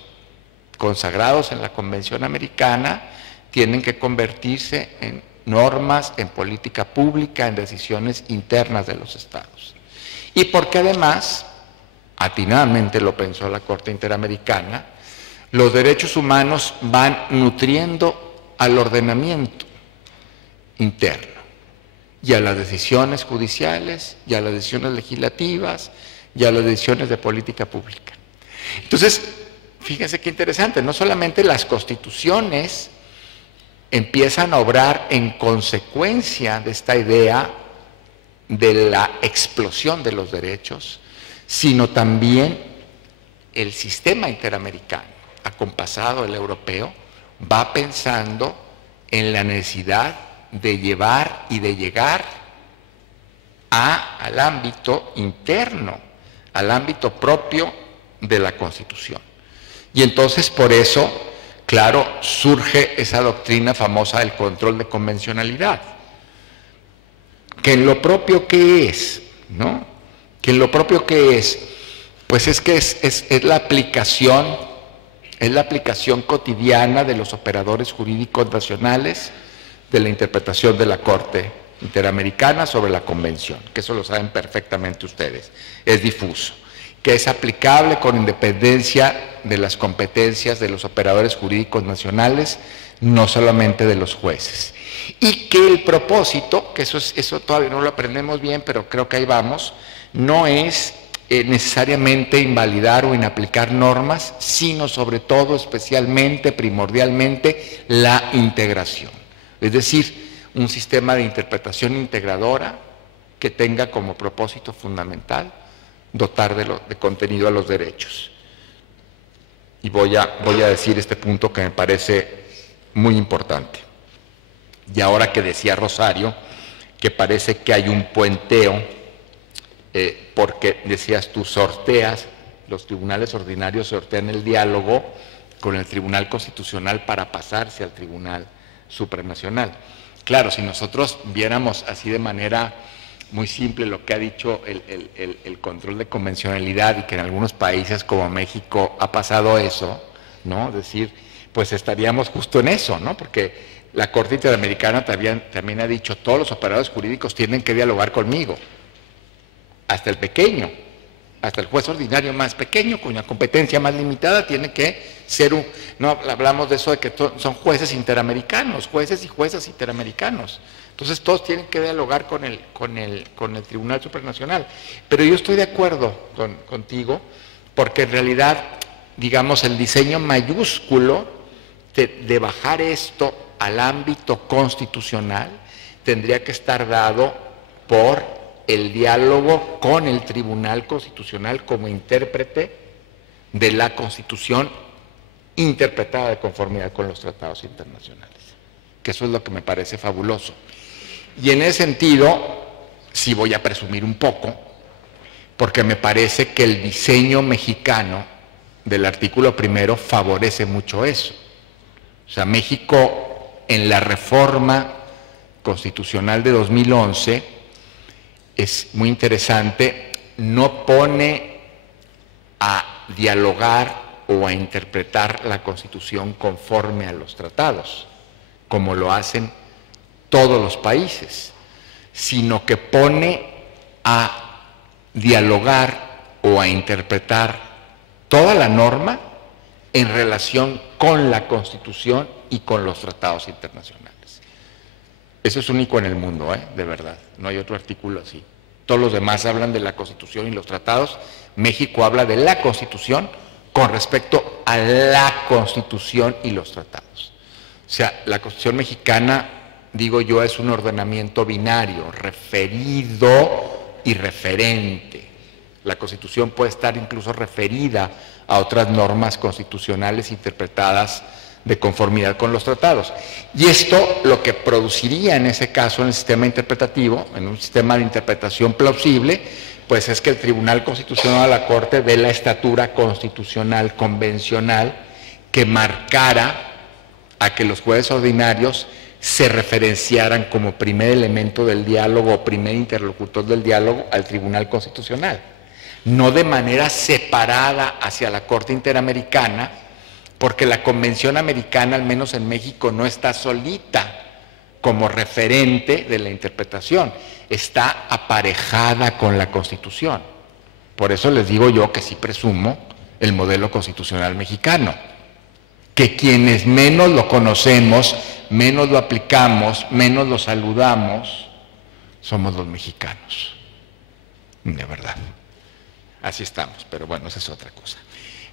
consagrados en la Convención Americana tienen que convertirse en normas, en política pública, en decisiones internas de los estados. Y porque además, atinadamente lo pensó la Corte Interamericana, los derechos humanos van nutriendo al ordenamiento interno y a las decisiones judiciales, y a las decisiones legislativas, y a las decisiones de política pública. Entonces, fíjense qué interesante, no solamente las constituciones empiezan a obrar en consecuencia de esta idea de la explosión de los derechos, sino también el sistema interamericano, acompasado del europeo, va pensando en la necesidad de llevar y de llegar al ámbito interno, al ámbito propio de la Constitución. Y entonces por eso, claro, surge esa doctrina famosa del control de convencionalidad, que en lo propio que es, ¿no? Que en lo propio que es, pues es que es la aplicación cotidiana de los operadores jurídicos nacionales de la interpretación de la Corte Interamericana sobre la Convención, que eso lo saben perfectamente ustedes, es difuso, que es aplicable con independencia de las competencias de los operadores jurídicos nacionales, no solamente de los jueces. Y que el propósito, que eso todavía no lo aprendemos bien, pero creo que ahí vamos, no es necesariamente invalidar o inaplicar normas, sino sobre todo, especialmente, primordialmente, la integración. Es decir, un sistema de interpretación integradora que tenga como propósito fundamental dotar de contenido a los derechos. Y voy a decir este punto que me parece muy importante. Y ahora que decía Rosario, que parece que hay un puenteo, porque decías tú, sorteas, los tribunales ordinarios sortean el diálogo con el Tribunal Constitucional para pasarse al Tribunal Supranacional. Claro, si nosotros viéramos así de manera muy simple lo que ha dicho el control de convencionalidad, y que en algunos países como México ha pasado eso, ¿no? Es decir, pues estaríamos justo en eso, ¿no? Porque la Corte Interamericana también ha dicho, todos los operadores jurídicos tienen que dialogar conmigo, hasta el pequeño, hasta el juez ordinario más pequeño, con una competencia más limitada, tiene que ser no hablamos de eso de que son jueces interamericanos, jueces y juezas interamericanos. Entonces todos tienen que dialogar con el Tribunal Supranacional. Pero yo estoy de acuerdo contigo, porque en realidad, digamos, el diseño mayúsculo de bajar esto al ámbito constitucional tendría que estar dado por el diálogo con el Tribunal Constitucional como intérprete de la Constitución interpretada de conformidad con los tratados internacionales, que eso es lo que me parece fabuloso. Y en ese sentido, sí voy a presumir un poco, porque me parece que el diseño mexicano del artículo 1 favorece mucho eso. O sea, México, en la reforma constitucional de 2011, es muy interesante, no pone a dialogar o a interpretar la Constitución conforme a los tratados, como lo hacen todos los países, sino que pone a dialogar o a interpretar toda la norma en relación con la Constitución y con los tratados internacionales. Eso es único en el mundo, de verdad, no hay otro artículo así. Todos los demás hablan de la Constitución y los tratados, México habla de la Constitución con respecto a la Constitución y los tratados. O sea, la Constitución mexicana, digo yo, es un ordenamiento binario, referido y referente. La Constitución puede estar incluso referida a otras normas constitucionales interpretadas de conformidad con los tratados. Y esto lo que produciría en ese caso en el sistema interpretativo, en un sistema de interpretación plausible, pues es que el Tribunal Constitucional de la Corte dé la estatura constitucional convencional que marcara a que los jueces ordinarios se referenciaran como primer elemento del diálogo o primer interlocutor del diálogo al Tribunal Constitucional, no de manera separada hacia la Corte Interamericana, porque la Convención Americana, al menos en México, no está solita como referente de la interpretación, está aparejada con la Constitución. Por eso les digo yo que sí presumo el modelo constitucional mexicano, que quienes menos lo conocemos, menos lo aplicamos, menos lo saludamos, somos los mexicanos, de verdad. Así estamos, pero bueno, esa es otra cosa.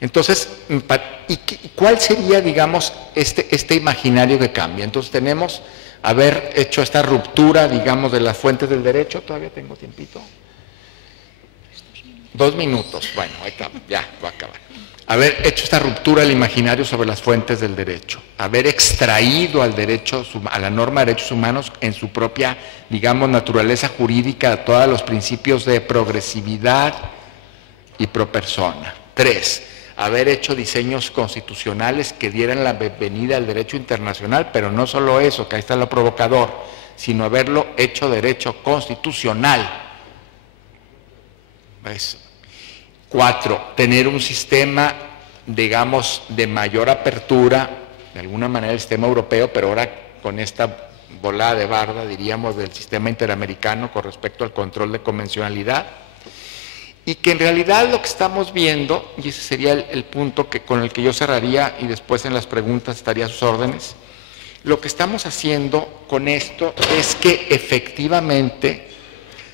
Entonces, ¿y cuál sería, digamos, este imaginario que cambia? Entonces tenemos haber hecho esta ruptura, digamos, de las fuentes del derecho. Todavía tengo tiempito. 2 minutos, bueno, ahí está, ya, voy a acabar. Haber hecho esta ruptura del imaginario sobre las fuentes del derecho, haber extraído al derecho, a la norma de derechos humanos en su propia, digamos, naturaleza jurídica, todos los principios de progresividad y pro persona. 3, haber hecho diseños constitucionales que dieran la bienvenida al derecho internacional, pero no solo eso, que ahí está lo provocador, sino haberlo hecho derecho constitucional. Eso. 4, tener un sistema, digamos, de mayor apertura, de alguna manera el sistema europeo, pero ahora con esta volada de barda, diríamos, del sistema interamericano con respecto al control de convencionalidad, y que en realidad lo que estamos viendo, y ese sería el punto con el que yo cerraría, y después en las preguntas estaría a sus órdenes, lo que estamos haciendo con esto es que efectivamente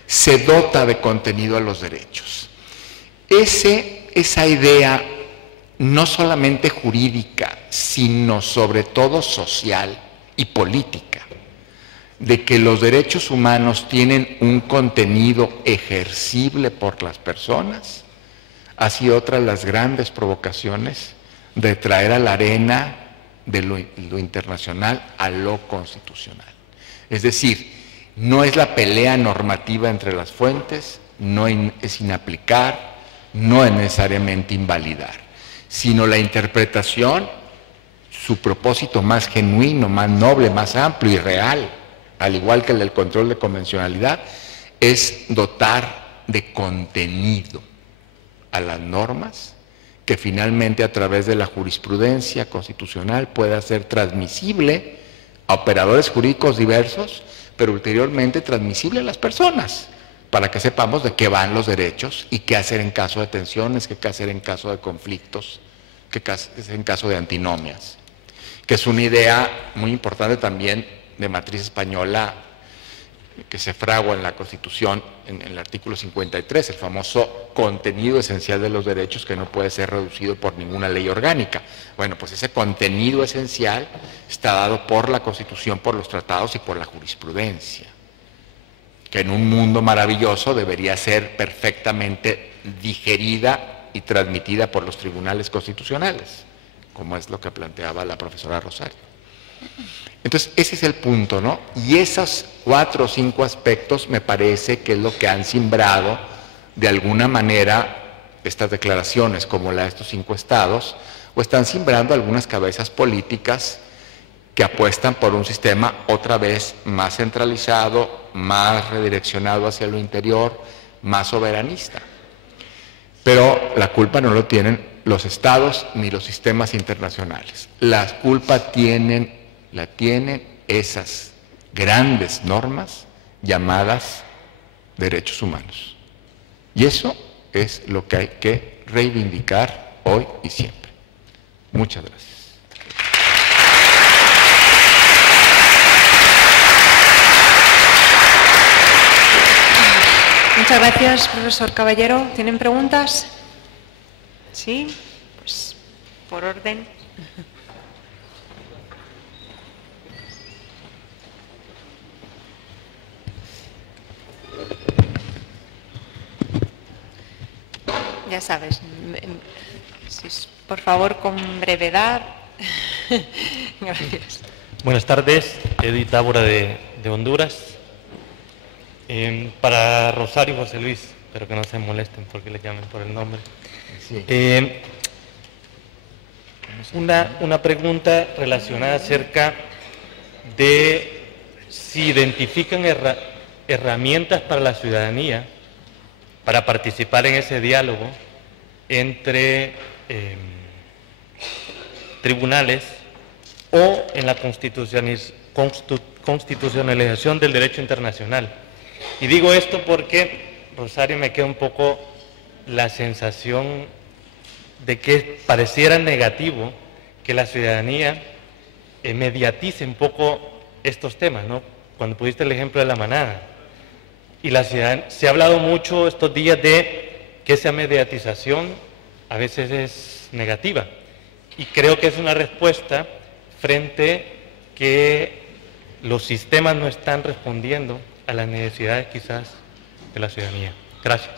se dota de contenido a los derechos. Esa idea no solamente jurídica, sino sobre todo social y política, de que los derechos humanos tienen un contenido ejercible por las personas, ha sido otra de las grandes provocaciones de traer a la arena de lo internacional a lo constitucional. Es decir, no es la pelea normativa entre las fuentes, no es inaplicar, no es necesariamente invalidar, sino la interpretación, su propósito más genuino, más noble, más amplio y real, al igual que el del control de convencionalidad, es dotar de contenido a las normas que finalmente a través de la jurisprudencia constitucional pueda ser transmisible a operadores jurídicos diversos, pero ulteriormente transmisible a las personas, para que sepamos de qué van los derechos y qué hacer en caso de tensiones, qué hacer en caso de conflictos, qué hacer en caso de antinomias, que es una idea muy importante también de matriz española que se fragua en la Constitución, en el artículo 53, el famoso contenido esencial de los derechos que no puede ser reducido por ninguna ley orgánica. Bueno, pues ese contenido esencial está dado por la Constitución, por los tratados y por la jurisprudencia, que en un mundo maravilloso debería ser perfectamente digerida y transmitida por los tribunales constitucionales, como es lo que planteaba la profesora Rosario. Entonces, ese es el punto, ¿no? Y esos 4 o 5 aspectos me parece que es lo que han simbrado, de alguna manera, estas declaraciones, como la de estos 5 estados, o están simbrando algunas cabezas políticas que apuestan por un sistema otra vez más centralizado, más redireccionado hacia lo interior, más soberanista. Pero la culpa no lo tienen los estados ni los sistemas internacionales. La culpa la tienen esas grandes normas llamadas derechos humanos. Y eso es lo que hay que reivindicar hoy y siempre. Muchas gracias. Muchas gracias, profesor Caballero. ¿Tienen preguntas? Sí, pues por orden. Ya sabes, por favor, con brevedad. Gracias. Buenas tardes, Edith Tábora de Honduras. Para Rosario y José Luis, pero que no se molesten porque le llamen por el nombre. Sí. Una pregunta relacionada acerca de si identifican herramientas para la ciudadanía para participar en ese diálogo entre tribunales o en la constitucionalización del derecho internacional. Y digo esto porque, Rosario, me queda un poco la sensación de que pareciera negativo que la ciudadanía mediatice un poco estos temas, ¿no? Cuando pusiste el ejemplo de la manada. Y se ha hablado mucho estos días de que esa mediatización a veces es negativa. Y creo que es una respuesta frente que los sistemas no están respondiendo a las necesidades quizás de la ciudadanía. Gracias.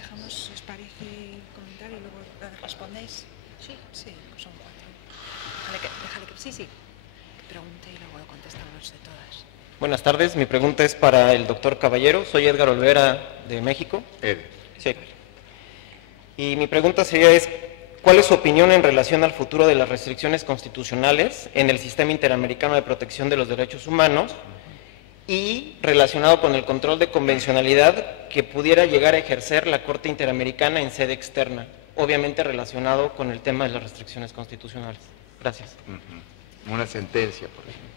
Dejamos, si os parece, comentar y luego respondéis. Sí, sí, son 4. Déjale que sí, que pregunte y luego contestamos de todas. Buenas tardes, mi pregunta es para el doctor Caballero. Soy Edgar Olvera de México. Sí. Y mi pregunta sería ¿cuál es su opinión en relación al futuro de las restricciones constitucionales en el Sistema Interamericano de Protección de los Derechos Humanos y relacionado con el control de convencionalidad que pudiera llegar a ejercer la Corte Interamericana en sede externa? Obviamente relacionado con el tema de las restricciones constitucionales. Gracias. Una sentencia, por ejemplo.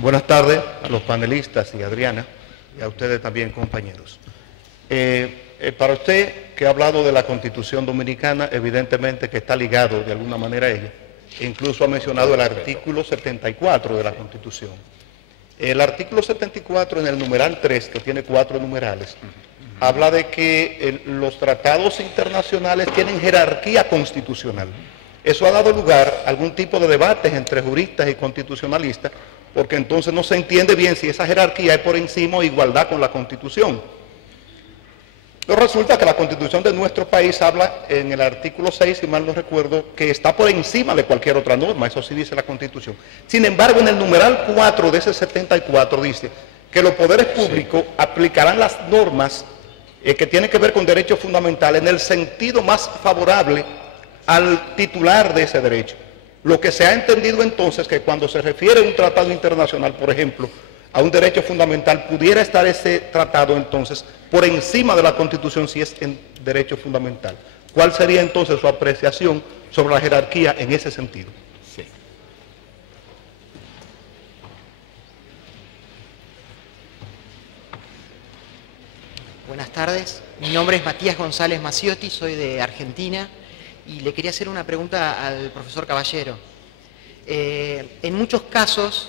Buenas tardes a los panelistas y a Adriana, y a ustedes también, compañeros. Para usted, que ha hablado de la Constitución Dominicana, evidentemente que está ligado de alguna manera a ella. Incluso ha mencionado el artículo 74 de la Constitución. El artículo 74, en el numeral 3, que tiene 4 numerales, habla de que los tratados internacionales tienen jerarquía constitucional. Eso ha dado lugar a algún tipo de debates entre juristas y constitucionalistas, porque entonces no se entiende bien si esa jerarquía es por encima o igualdad con la Constitución. Pero resulta que la Constitución de nuestro país habla en el artículo 6, si mal no recuerdo, que está por encima de cualquier otra norma, eso sí dice la Constitución. Sin embargo, en el numeral 4 de ese 74 dice que los poderes públicos aplicarán las normas que tienen que ver con derechos fundamentales en el sentido más favorable al titular de ese derecho. Lo que se ha entendido entonces que cuando se refiere a un tratado internacional, por ejemplo, a un derecho fundamental, pudiera estar ese tratado entonces por encima de la Constitución si es en derecho fundamental. ¿Cuál sería entonces su apreciación sobre la jerarquía en ese sentido? Sí. Buenas tardes, mi nombre es Matías González Maciotti, soy de Argentina y le quería hacer una pregunta al profesor Caballero. En muchos casos,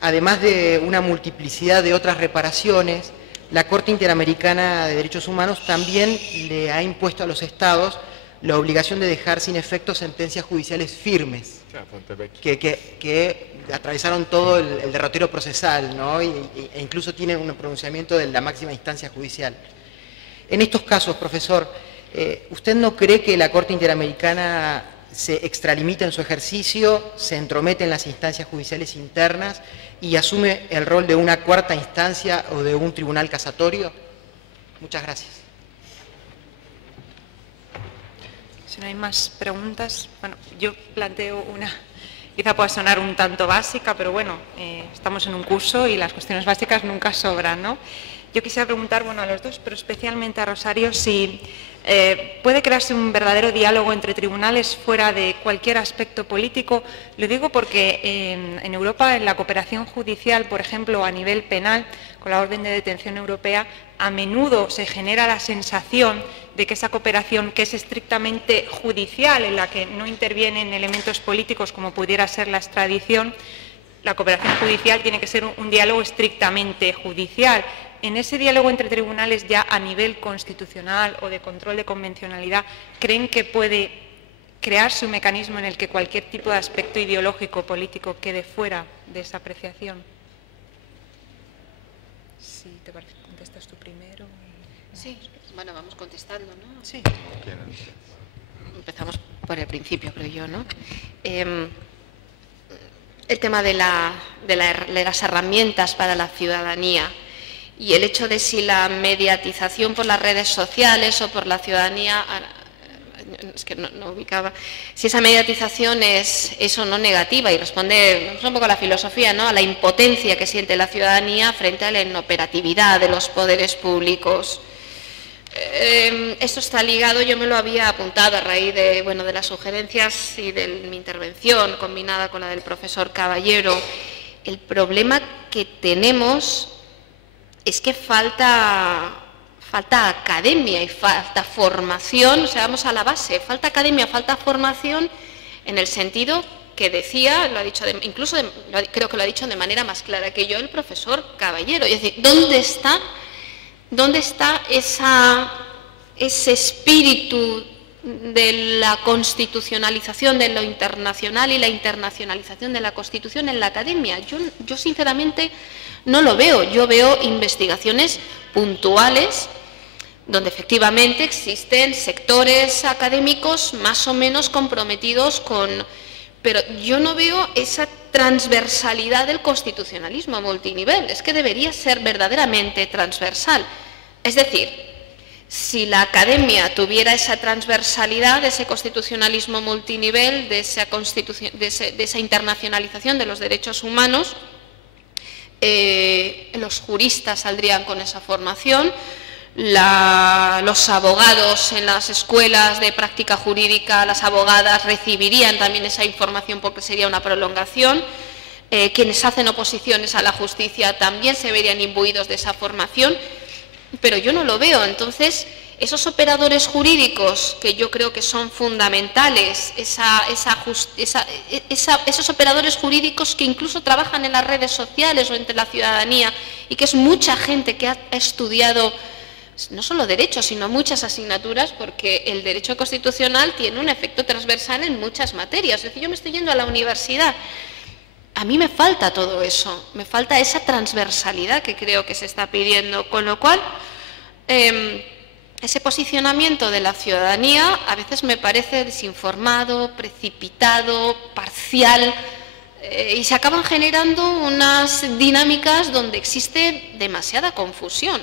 además de una multiplicidad de otras reparaciones, la Corte Interamericana de Derechos Humanos también le ha impuesto a los estados la obligación de dejar sin efecto sentencias judiciales firmes que atravesaron todo el derrotero procesal, ¿no? e incluso tienen un pronunciamiento de la máxima instancia judicial. En estos casos, profesor, ¿usted no cree que la Corte Interamericana se extralimita en su ejercicio, se entromete en las instancias judiciales internas y asume el rol de una cuarta instancia o de un tribunal casatorio? Muchas gracias. Si no hay más preguntas, bueno, yo planteo una, quizá pueda sonar un tanto básica, pero bueno, estamos en un curso y las cuestiones básicas nunca sobran, ¿no? Yo quisiera preguntar, bueno, a los dos, pero especialmente a Rosario, si puede crearse un verdadero diálogo entre tribunales fuera de cualquier aspecto político. Lo digo porque en Europa, en la cooperación judicial, por ejemplo, a nivel penal, con la orden de detención europea, a menudo se genera la sensación de que esa cooperación, que es estrictamente judicial, en la que no intervienen elementos políticos como pudiera ser la extradición, la cooperación judicial tiene que ser un diálogo estrictamente judicial. En ese diálogo entre tribunales ya a nivel constitucional o de control de convencionalidad, ¿creen que puede crearse un mecanismo en el que cualquier tipo de aspecto ideológico o político quede fuera de esa apreciación? Si te parece, contestas tú primero. Sí, bueno, vamos contestando, ¿no? Sí. Empezamos por el principio, creo yo, ¿no? el tema de las herramientas para la ciudadanía y el hecho de si la mediatización por las redes sociales o por la ciudadanía, es que no ubicaba, si esa mediatización es o no negativa, y responde un poco a la filosofía, ¿no?, a la impotencia que siente la ciudadanía frente a la inoperatividad de los poderes públicos. Esto está ligado, yo me lo había apuntado a raíz de las sugerencias y de mi intervención combinada con la del profesor Caballero. El problema que tenemos es que falta academia y falta formación, o sea, vamos a la base, falta academia, falta formación en el sentido que decía, lo ha dicho creo que lo ha dicho de manera más clara que yo el profesor Caballero, es decir, ¿dónde está ese espíritu de la constitucionalización de lo internacional y la internacionalización de la Constitución en la academia? Yo sinceramente no lo veo. Yo veo investigaciones puntuales donde efectivamente existen sectores académicos más o menos comprometidos pero yo no veo esa transversalidad del constitucionalismo multinivel. Es que debería ser verdaderamente transversal. Es decir, si la academia tuviera esa transversalidad, ese constitucionalismo multinivel, de esa internacionalización de los derechos humanos, los juristas saldrían con esa formación, los abogados en las escuelas de práctica jurídica, las abogadas recibirían también esa información porque sería una prolongación, quienes hacen oposiciones a la justicia también se verían imbuidos de esa formación, pero yo no lo veo. Entonces, esos operadores jurídicos que yo creo que son fundamentales, esos operadores jurídicos que incluso trabajan en las redes sociales o entre la ciudadanía y que es mucha gente que ha estudiado no solo derecho, sino muchas asignaturas, porque el derecho constitucional tiene un efecto transversal en muchas materias. Es decir, yo me estoy yendo a la universidad, a mí me falta todo eso, me falta esa transversalidad que creo que se está pidiendo, con lo cual ese posicionamiento de la ciudadanía a veces me parece desinformado, precipitado, parcial, y se acaban generando unas dinámicas donde existe demasiada confusión.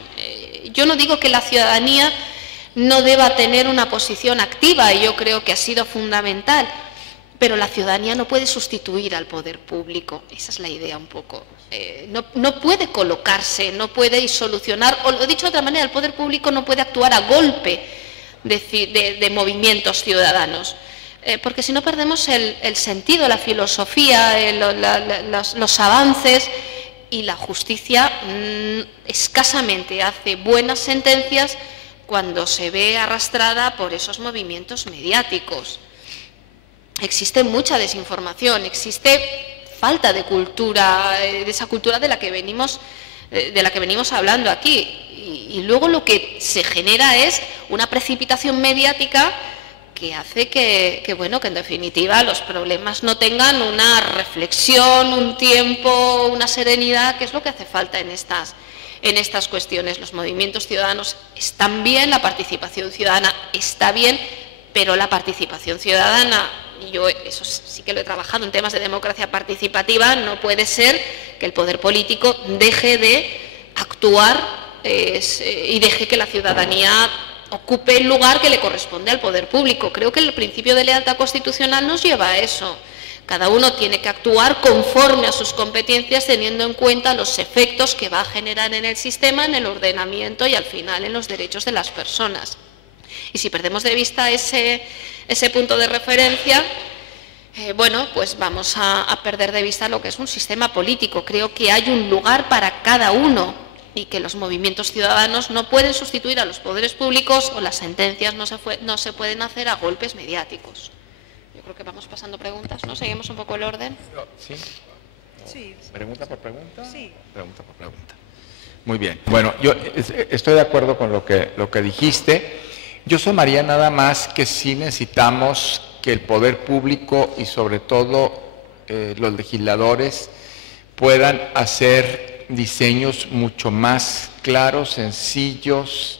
Yo no digo que la ciudadanía no deba tener una posición activa, y yo creo que ha sido fundamental, pero la ciudadanía no puede sustituir al poder público. Esa es la idea un poco. No puede colocarse, no puede solucionar, o lo dicho de otra manera, el poder público no puede actuar a golpe de movimientos ciudadanos, porque si no perdemos el sentido, la filosofía, los avances, y la justicia escasamente hace buenas sentencias cuando se ve arrastrada por esos movimientos mediáticos. Existe mucha desinformación, existe falta de cultura, de esa cultura de la que venimos hablando aquí. Y luego lo que se genera es una precipitación mediática que hace que en definitiva los problemas no tengan una reflexión, un tiempo, una serenidad, que es lo que hace falta en estas cuestiones. Los movimientos ciudadanos están bien, la participación ciudadana está bien, pero la participación ciudadana, y yo eso sí que lo he trabajado en temas de democracia participativa, no puede ser que el poder político deje de actuar y deje que la ciudadanía ocupe el lugar que le corresponde al poder público. Creo que el principio de lealtad constitucional nos lleva a eso. Cada uno tiene que actuar conforme a sus competencias, teniendo en cuenta los efectos que va a generar en el sistema, en el ordenamiento y al final en los derechos de las personas. Y si perdemos de vista ese punto de referencia, pues vamos a perder de vista lo que es un sistema político. Creo que hay un lugar para cada uno y que los movimientos ciudadanos no pueden sustituir a los poderes públicos, o las sentencias no se pueden hacer a golpes mediáticos. Yo creo que vamos pasando preguntas, ¿no? ¿Seguimos un poco el orden? Sí. Sí. ¿Pregunta por pregunta? Sí. Pregunta por pregunta. Muy bien. Bueno, yo estoy de acuerdo con lo que dijiste. Yo sumaría nada más que sí necesitamos que el poder público y sobre todo los legisladores puedan hacer diseños mucho más claros, sencillos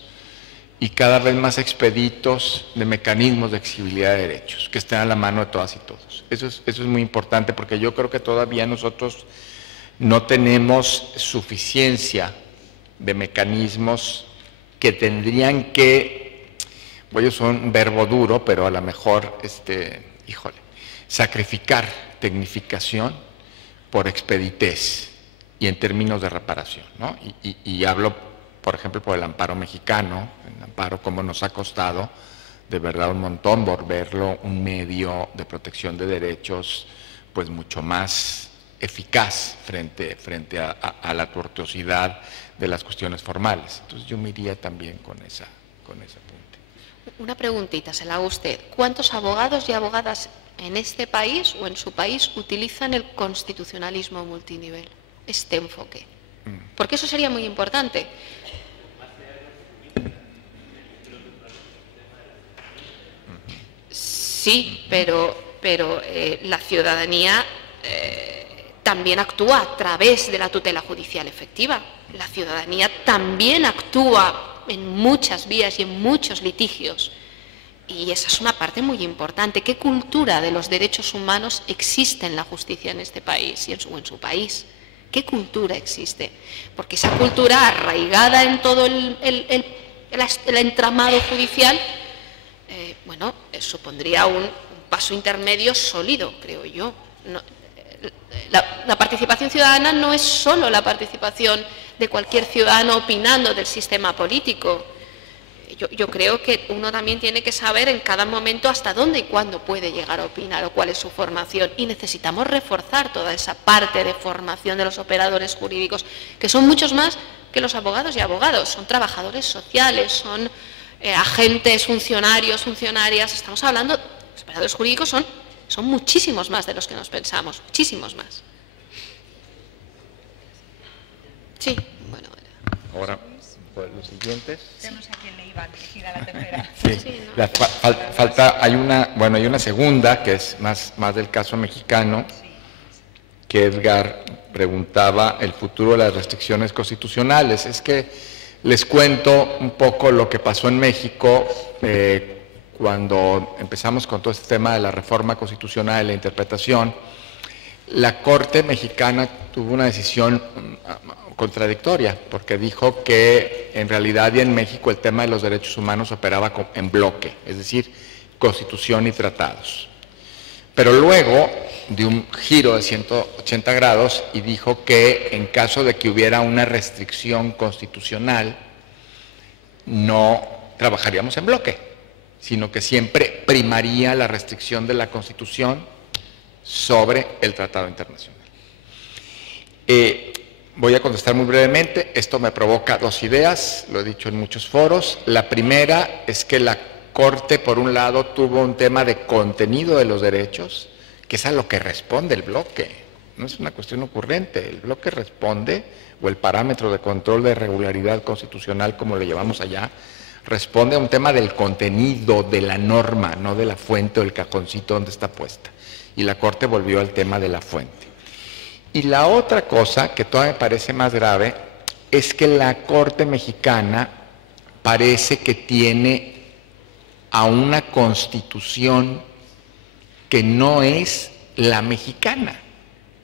y cada vez más expeditos de mecanismos de exigibilidad de derechos, que estén a la mano de todas y todos. Eso es muy importante, porque yo creo que todavía nosotros no tenemos suficiencia de mecanismos que tendrían que, voy a usar un verbo duro, pero a lo mejor, sacrificar tecnificación por expeditez y en términos de reparación, ¿no? Y hablo, por ejemplo, por el amparo mexicano, el amparo como nos ha costado de verdad un montón volverlo un medio de protección de derechos pues mucho más eficaz frente a la tortuosidad de las cuestiones formales. Entonces yo me iría también con ese apunte. Una preguntita, se la hago a usted. ¿Cuántos abogados y abogadas en este país o en su país utilizan el constitucionalismo multinivel, este enfoque? Porque eso sería muy importante. Sí, pero la ciudadanía también actúa a través de la tutela judicial efectiva. La ciudadanía también actúa en muchas vías y en muchos litigios. Y esa es una parte muy importante. ¿Qué cultura de los derechos humanos existe en la justicia en este país y en su país? ¿Qué cultura existe? Porque esa cultura arraigada en todo el entramado judicial, supondría un paso intermedio sólido, creo yo. La participación ciudadana no es solo la participación de cualquier ciudadano opinando del sistema político. Yo creo que uno también tiene que saber en cada momento hasta dónde y cuándo puede llegar a opinar o cuál es su formación. Y necesitamos reforzar toda esa parte de formación de los operadores jurídicos, que son muchos más que los abogados y abogados. Son trabajadores sociales, son agentes, funcionarios, funcionarias. Estamos hablando, los operadores jurídicos son muchísimos más de los que nos pensamos, muchísimos más. Sí, bueno. Ahora, pues, los siguientes. Vemos a quién le iba dirigida la tercera. Sí, falta, hay una segunda, que es más del caso mexicano, que Edgar preguntaba el futuro de las restricciones constitucionales. Es que les cuento un poco lo que pasó en México cuando empezamos con todo este tema de la reforma constitucional y la interpretación. La Corte mexicana tuvo una decisión contradictoria, porque dijo que en realidad y en México el tema de los derechos humanos operaba en bloque, es decir, Constitución y tratados. Pero luego dio un giro de 180 grados y dijo que en caso de que hubiera una restricción constitucional, no trabajaríamos en bloque, sino que siempre primaría la restricción de la Constitución sobre el tratado internacional. Voy a contestar muy brevemente. Esto me provoca dos ideas, lo he dicho en muchos foros. La primera es que la Corte, por un lado, tuvo un tema de contenido de los derechos, que es a lo que responde el bloque. No es una cuestión ocurrente. El bloque responde, o el parámetro de control de regularidad constitucional, como lo llevamos allá, responde a un tema del contenido de la norma, no de la fuente o el cajoncito donde está puesta. Y la Corte volvió al tema de la fuente. Y la otra cosa, que todavía me parece más grave, es que la Corte mexicana parece que tiene a una constitución que no es la mexicana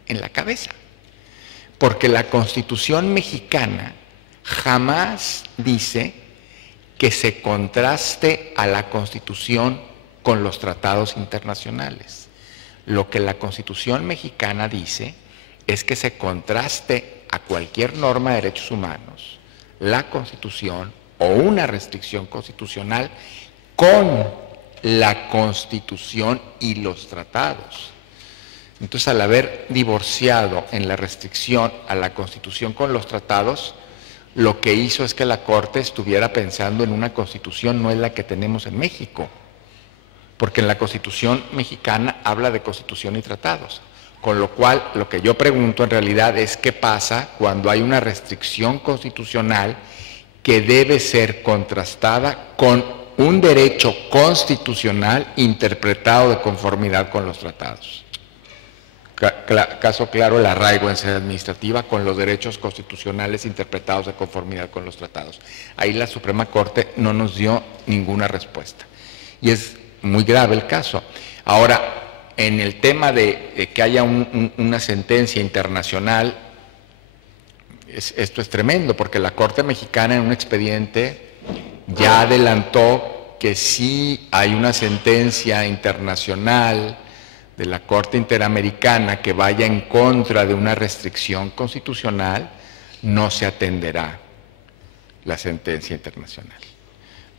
en la cabeza. Porque la Constitución mexicana jamás dice que se contraste a la Constitución con los tratados internacionales. Lo que la Constitución mexicana dice es que se contraste a cualquier norma de derechos humanos, la Constitución o una restricción constitucional con la Constitución y los tratados. Entonces, al haber divorciado en la restricción a la Constitución con los tratados, lo que hizo es que la Corte estuviera pensando en una Constitución, no es la que tenemos en México, porque en la Constitución mexicana habla de Constitución y tratados. Con lo cual, lo que yo pregunto en realidad es qué pasa cuando hay una restricción constitucional que debe ser contrastada con un derecho constitucional interpretado de conformidad con los tratados. caso claro el arraigo en sede administrativa con los derechos constitucionales interpretados de conformidad con los tratados. Ahí la Suprema Corte no nos dio ninguna respuesta. Y es muy grave el caso. Ahora, en el tema de que haya una sentencia internacional, esto es tremendo, porque la Corte Mexicana en un expediente ya adelantó que sí hay una sentencia internacional de la Corte Interamericana que vaya en contra de una restricción constitucional, no se atenderá la sentencia internacional.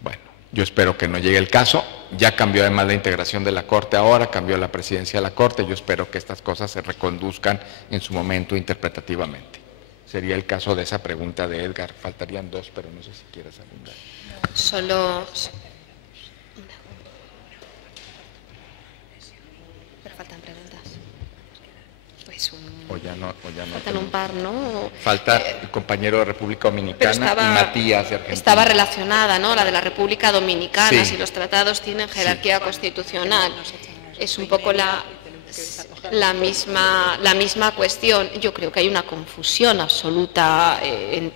Bueno, yo espero que no llegue el caso. Ya cambió además la integración de la Corte ahora, cambió la presidencia de la Corte. Yo espero que estas cosas se reconduzcan en su momento interpretativamente. Sería el caso de esa pregunta de Edgar. Faltarían dos, pero no sé si quieres abundar. Solo... Pero faltan preguntas. Pues o ya no faltan un par, ¿no? Falta el compañero de República Dominicana y Matías de Argentina. Estaba relacionada, ¿no? La de la República Dominicana, sí. Si los tratados tienen jerarquía constitucional. Es un poco la misma cuestión. Yo creo que hay una confusión absoluta en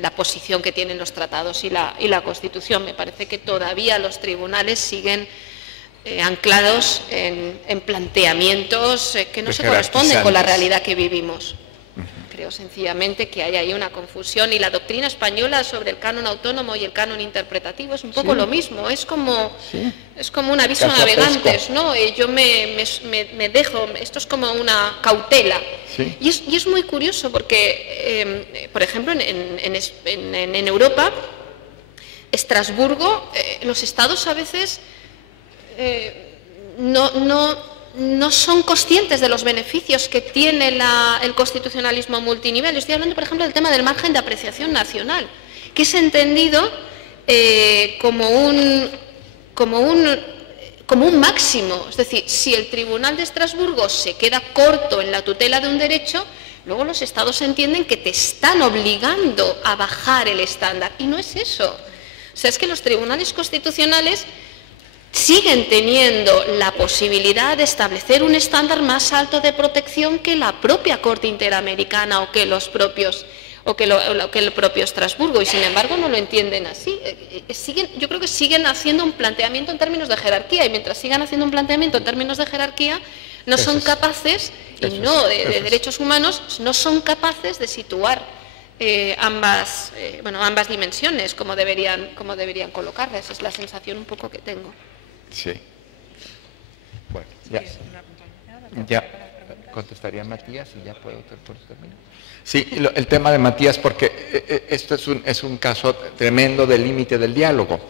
la posición que tienen los tratados y la Constitución. Me parece que todavía los tribunales siguen anclados en planteamientos que no se corresponden con la realidad que vivimos. Creo sencillamente que hay ahí una confusión, y la doctrina española sobre el canon autónomo y el canon interpretativo es un poco lo mismo, es como un aviso a navegantes, ¿no? Yo me dejo, esto es como una cautela. Sí. Y es muy curioso porque, por ejemplo, en Europa, Estrasburgo, los estados a veces no son conscientes de los beneficios que tiene el constitucionalismo multinivel. Estoy hablando, por ejemplo, del tema del margen de apreciación nacional, que es entendido como un máximo. Es decir, si el Tribunal de Estrasburgo se queda corto en la tutela de un derecho, luego los estados entienden que te están obligando a bajar el estándar. Y no es eso. O sea, es que los tribunales constitucionales siguen teniendo la posibilidad de establecer un estándar más alto de protección que la propia Corte Interamericana o que el propio Estrasburgo, y sin embargo no lo entienden así. Yo creo que siguen haciendo un planteamiento en términos de jerarquía, y mientras sigan haciendo un planteamiento en términos de jerarquía, no son capaces, y no de derechos humanos, no son capaces de situar ambas dimensiones como deberían colocarlas. Esa es la sensación un poco que tengo. Sí. Bueno, ya contestaría Matías y ya puedo terminar. Sí, el tema de Matías, porque esto es un caso tremendo del límite del diálogo.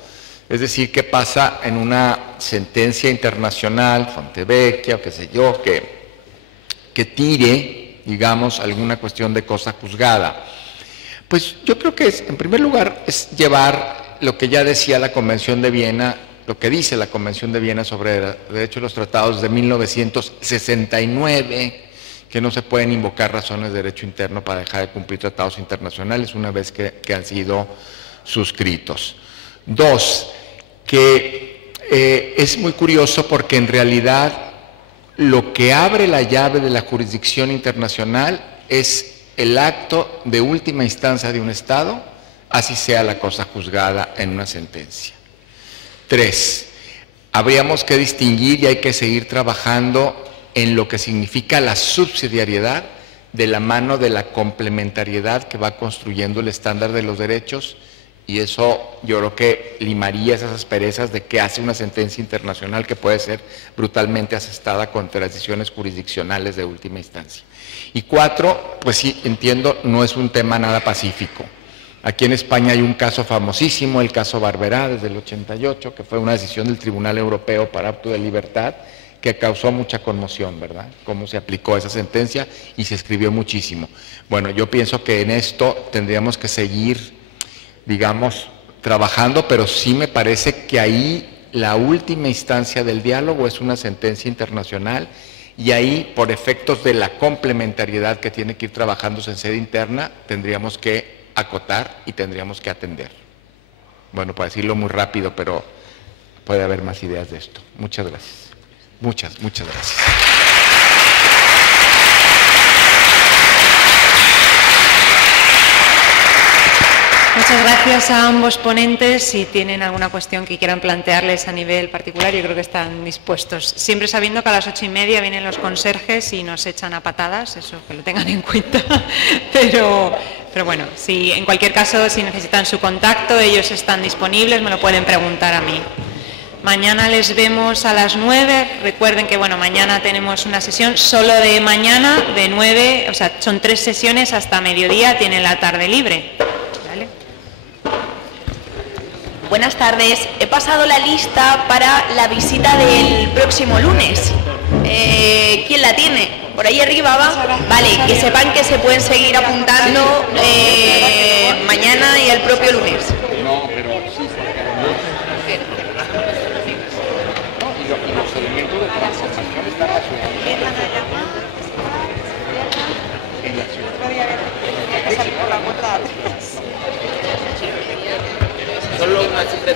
Es decir, ¿qué pasa en una sentencia internacional, Fontevecchia o qué sé yo, que tire, digamos, alguna cuestión de cosa juzgada? Pues yo creo que en primer lugar, es llevar lo que ya decía la Convención de Viena, lo que dice la Convención de Viena sobre el derecho de los tratados de 1969, que no se pueden invocar razones de derecho interno para dejar de cumplir tratados internacionales una vez que han sido suscritos. Dos, que es muy curioso porque en realidad lo que abre la llave de la jurisdicción internacional es el acto de última instancia de un Estado, así sea la cosa juzgada en una sentencia. Tres, habríamos que distinguir y hay que seguir trabajando en lo que significa la subsidiariedad de la mano de la complementariedad que va construyendo el estándar de los derechos, y eso yo creo que limaría esas asperezas de qué hace una sentencia internacional que puede ser brutalmente asestada contra las decisiones jurisdiccionales de última instancia. Y cuatro, pues sí, entiendo, no es un tema nada pacífico. Aquí en España hay un caso famosísimo, el caso Barberá, desde el 88, que fue una decisión del Tribunal Europeo para Acto de Libertad, que causó mucha conmoción, ¿verdad? Cómo se aplicó esa sentencia y se escribió muchísimo. Bueno, yo pienso que en esto tendríamos que seguir, digamos, trabajando, pero sí me parece que ahí la última instancia del diálogo es una sentencia internacional, y ahí, por efectos de la complementariedad que tiene que ir trabajándose en sede interna, tendríamos que acotar y tendríamos que atender. Bueno, para decirlo muy rápido, pero puede haber más ideas de esto. Muchas gracias. Muchas gracias. Muchas gracias a ambos ponentes. Si tienen alguna cuestión que quieran plantearles a nivel particular, yo creo que están dispuestos. Siempre sabiendo que a las 8:30 vienen los conserjes y nos echan a patadas, eso que lo tengan en cuenta. Pero bueno, si en cualquier caso, si necesitan su contacto, ellos están disponibles, me lo pueden preguntar a mí. Mañana les vemos a las 9. Recuerden que mañana tenemos una sesión solo de mañana, de 9, o sea, son 3 sesiones hasta mediodía, tienen la tarde libre. ¿Vale? Buenas tardes. He pasado la lista para la visita del próximo lunes. ¿Quién la tiene? ¿Por ahí arriba va? Vale, que sepan que se pueden seguir apuntando mañana y el propio lunes. No, pero sí, y los elementos de transformación están relacionados en la ciudad. Solo una cifra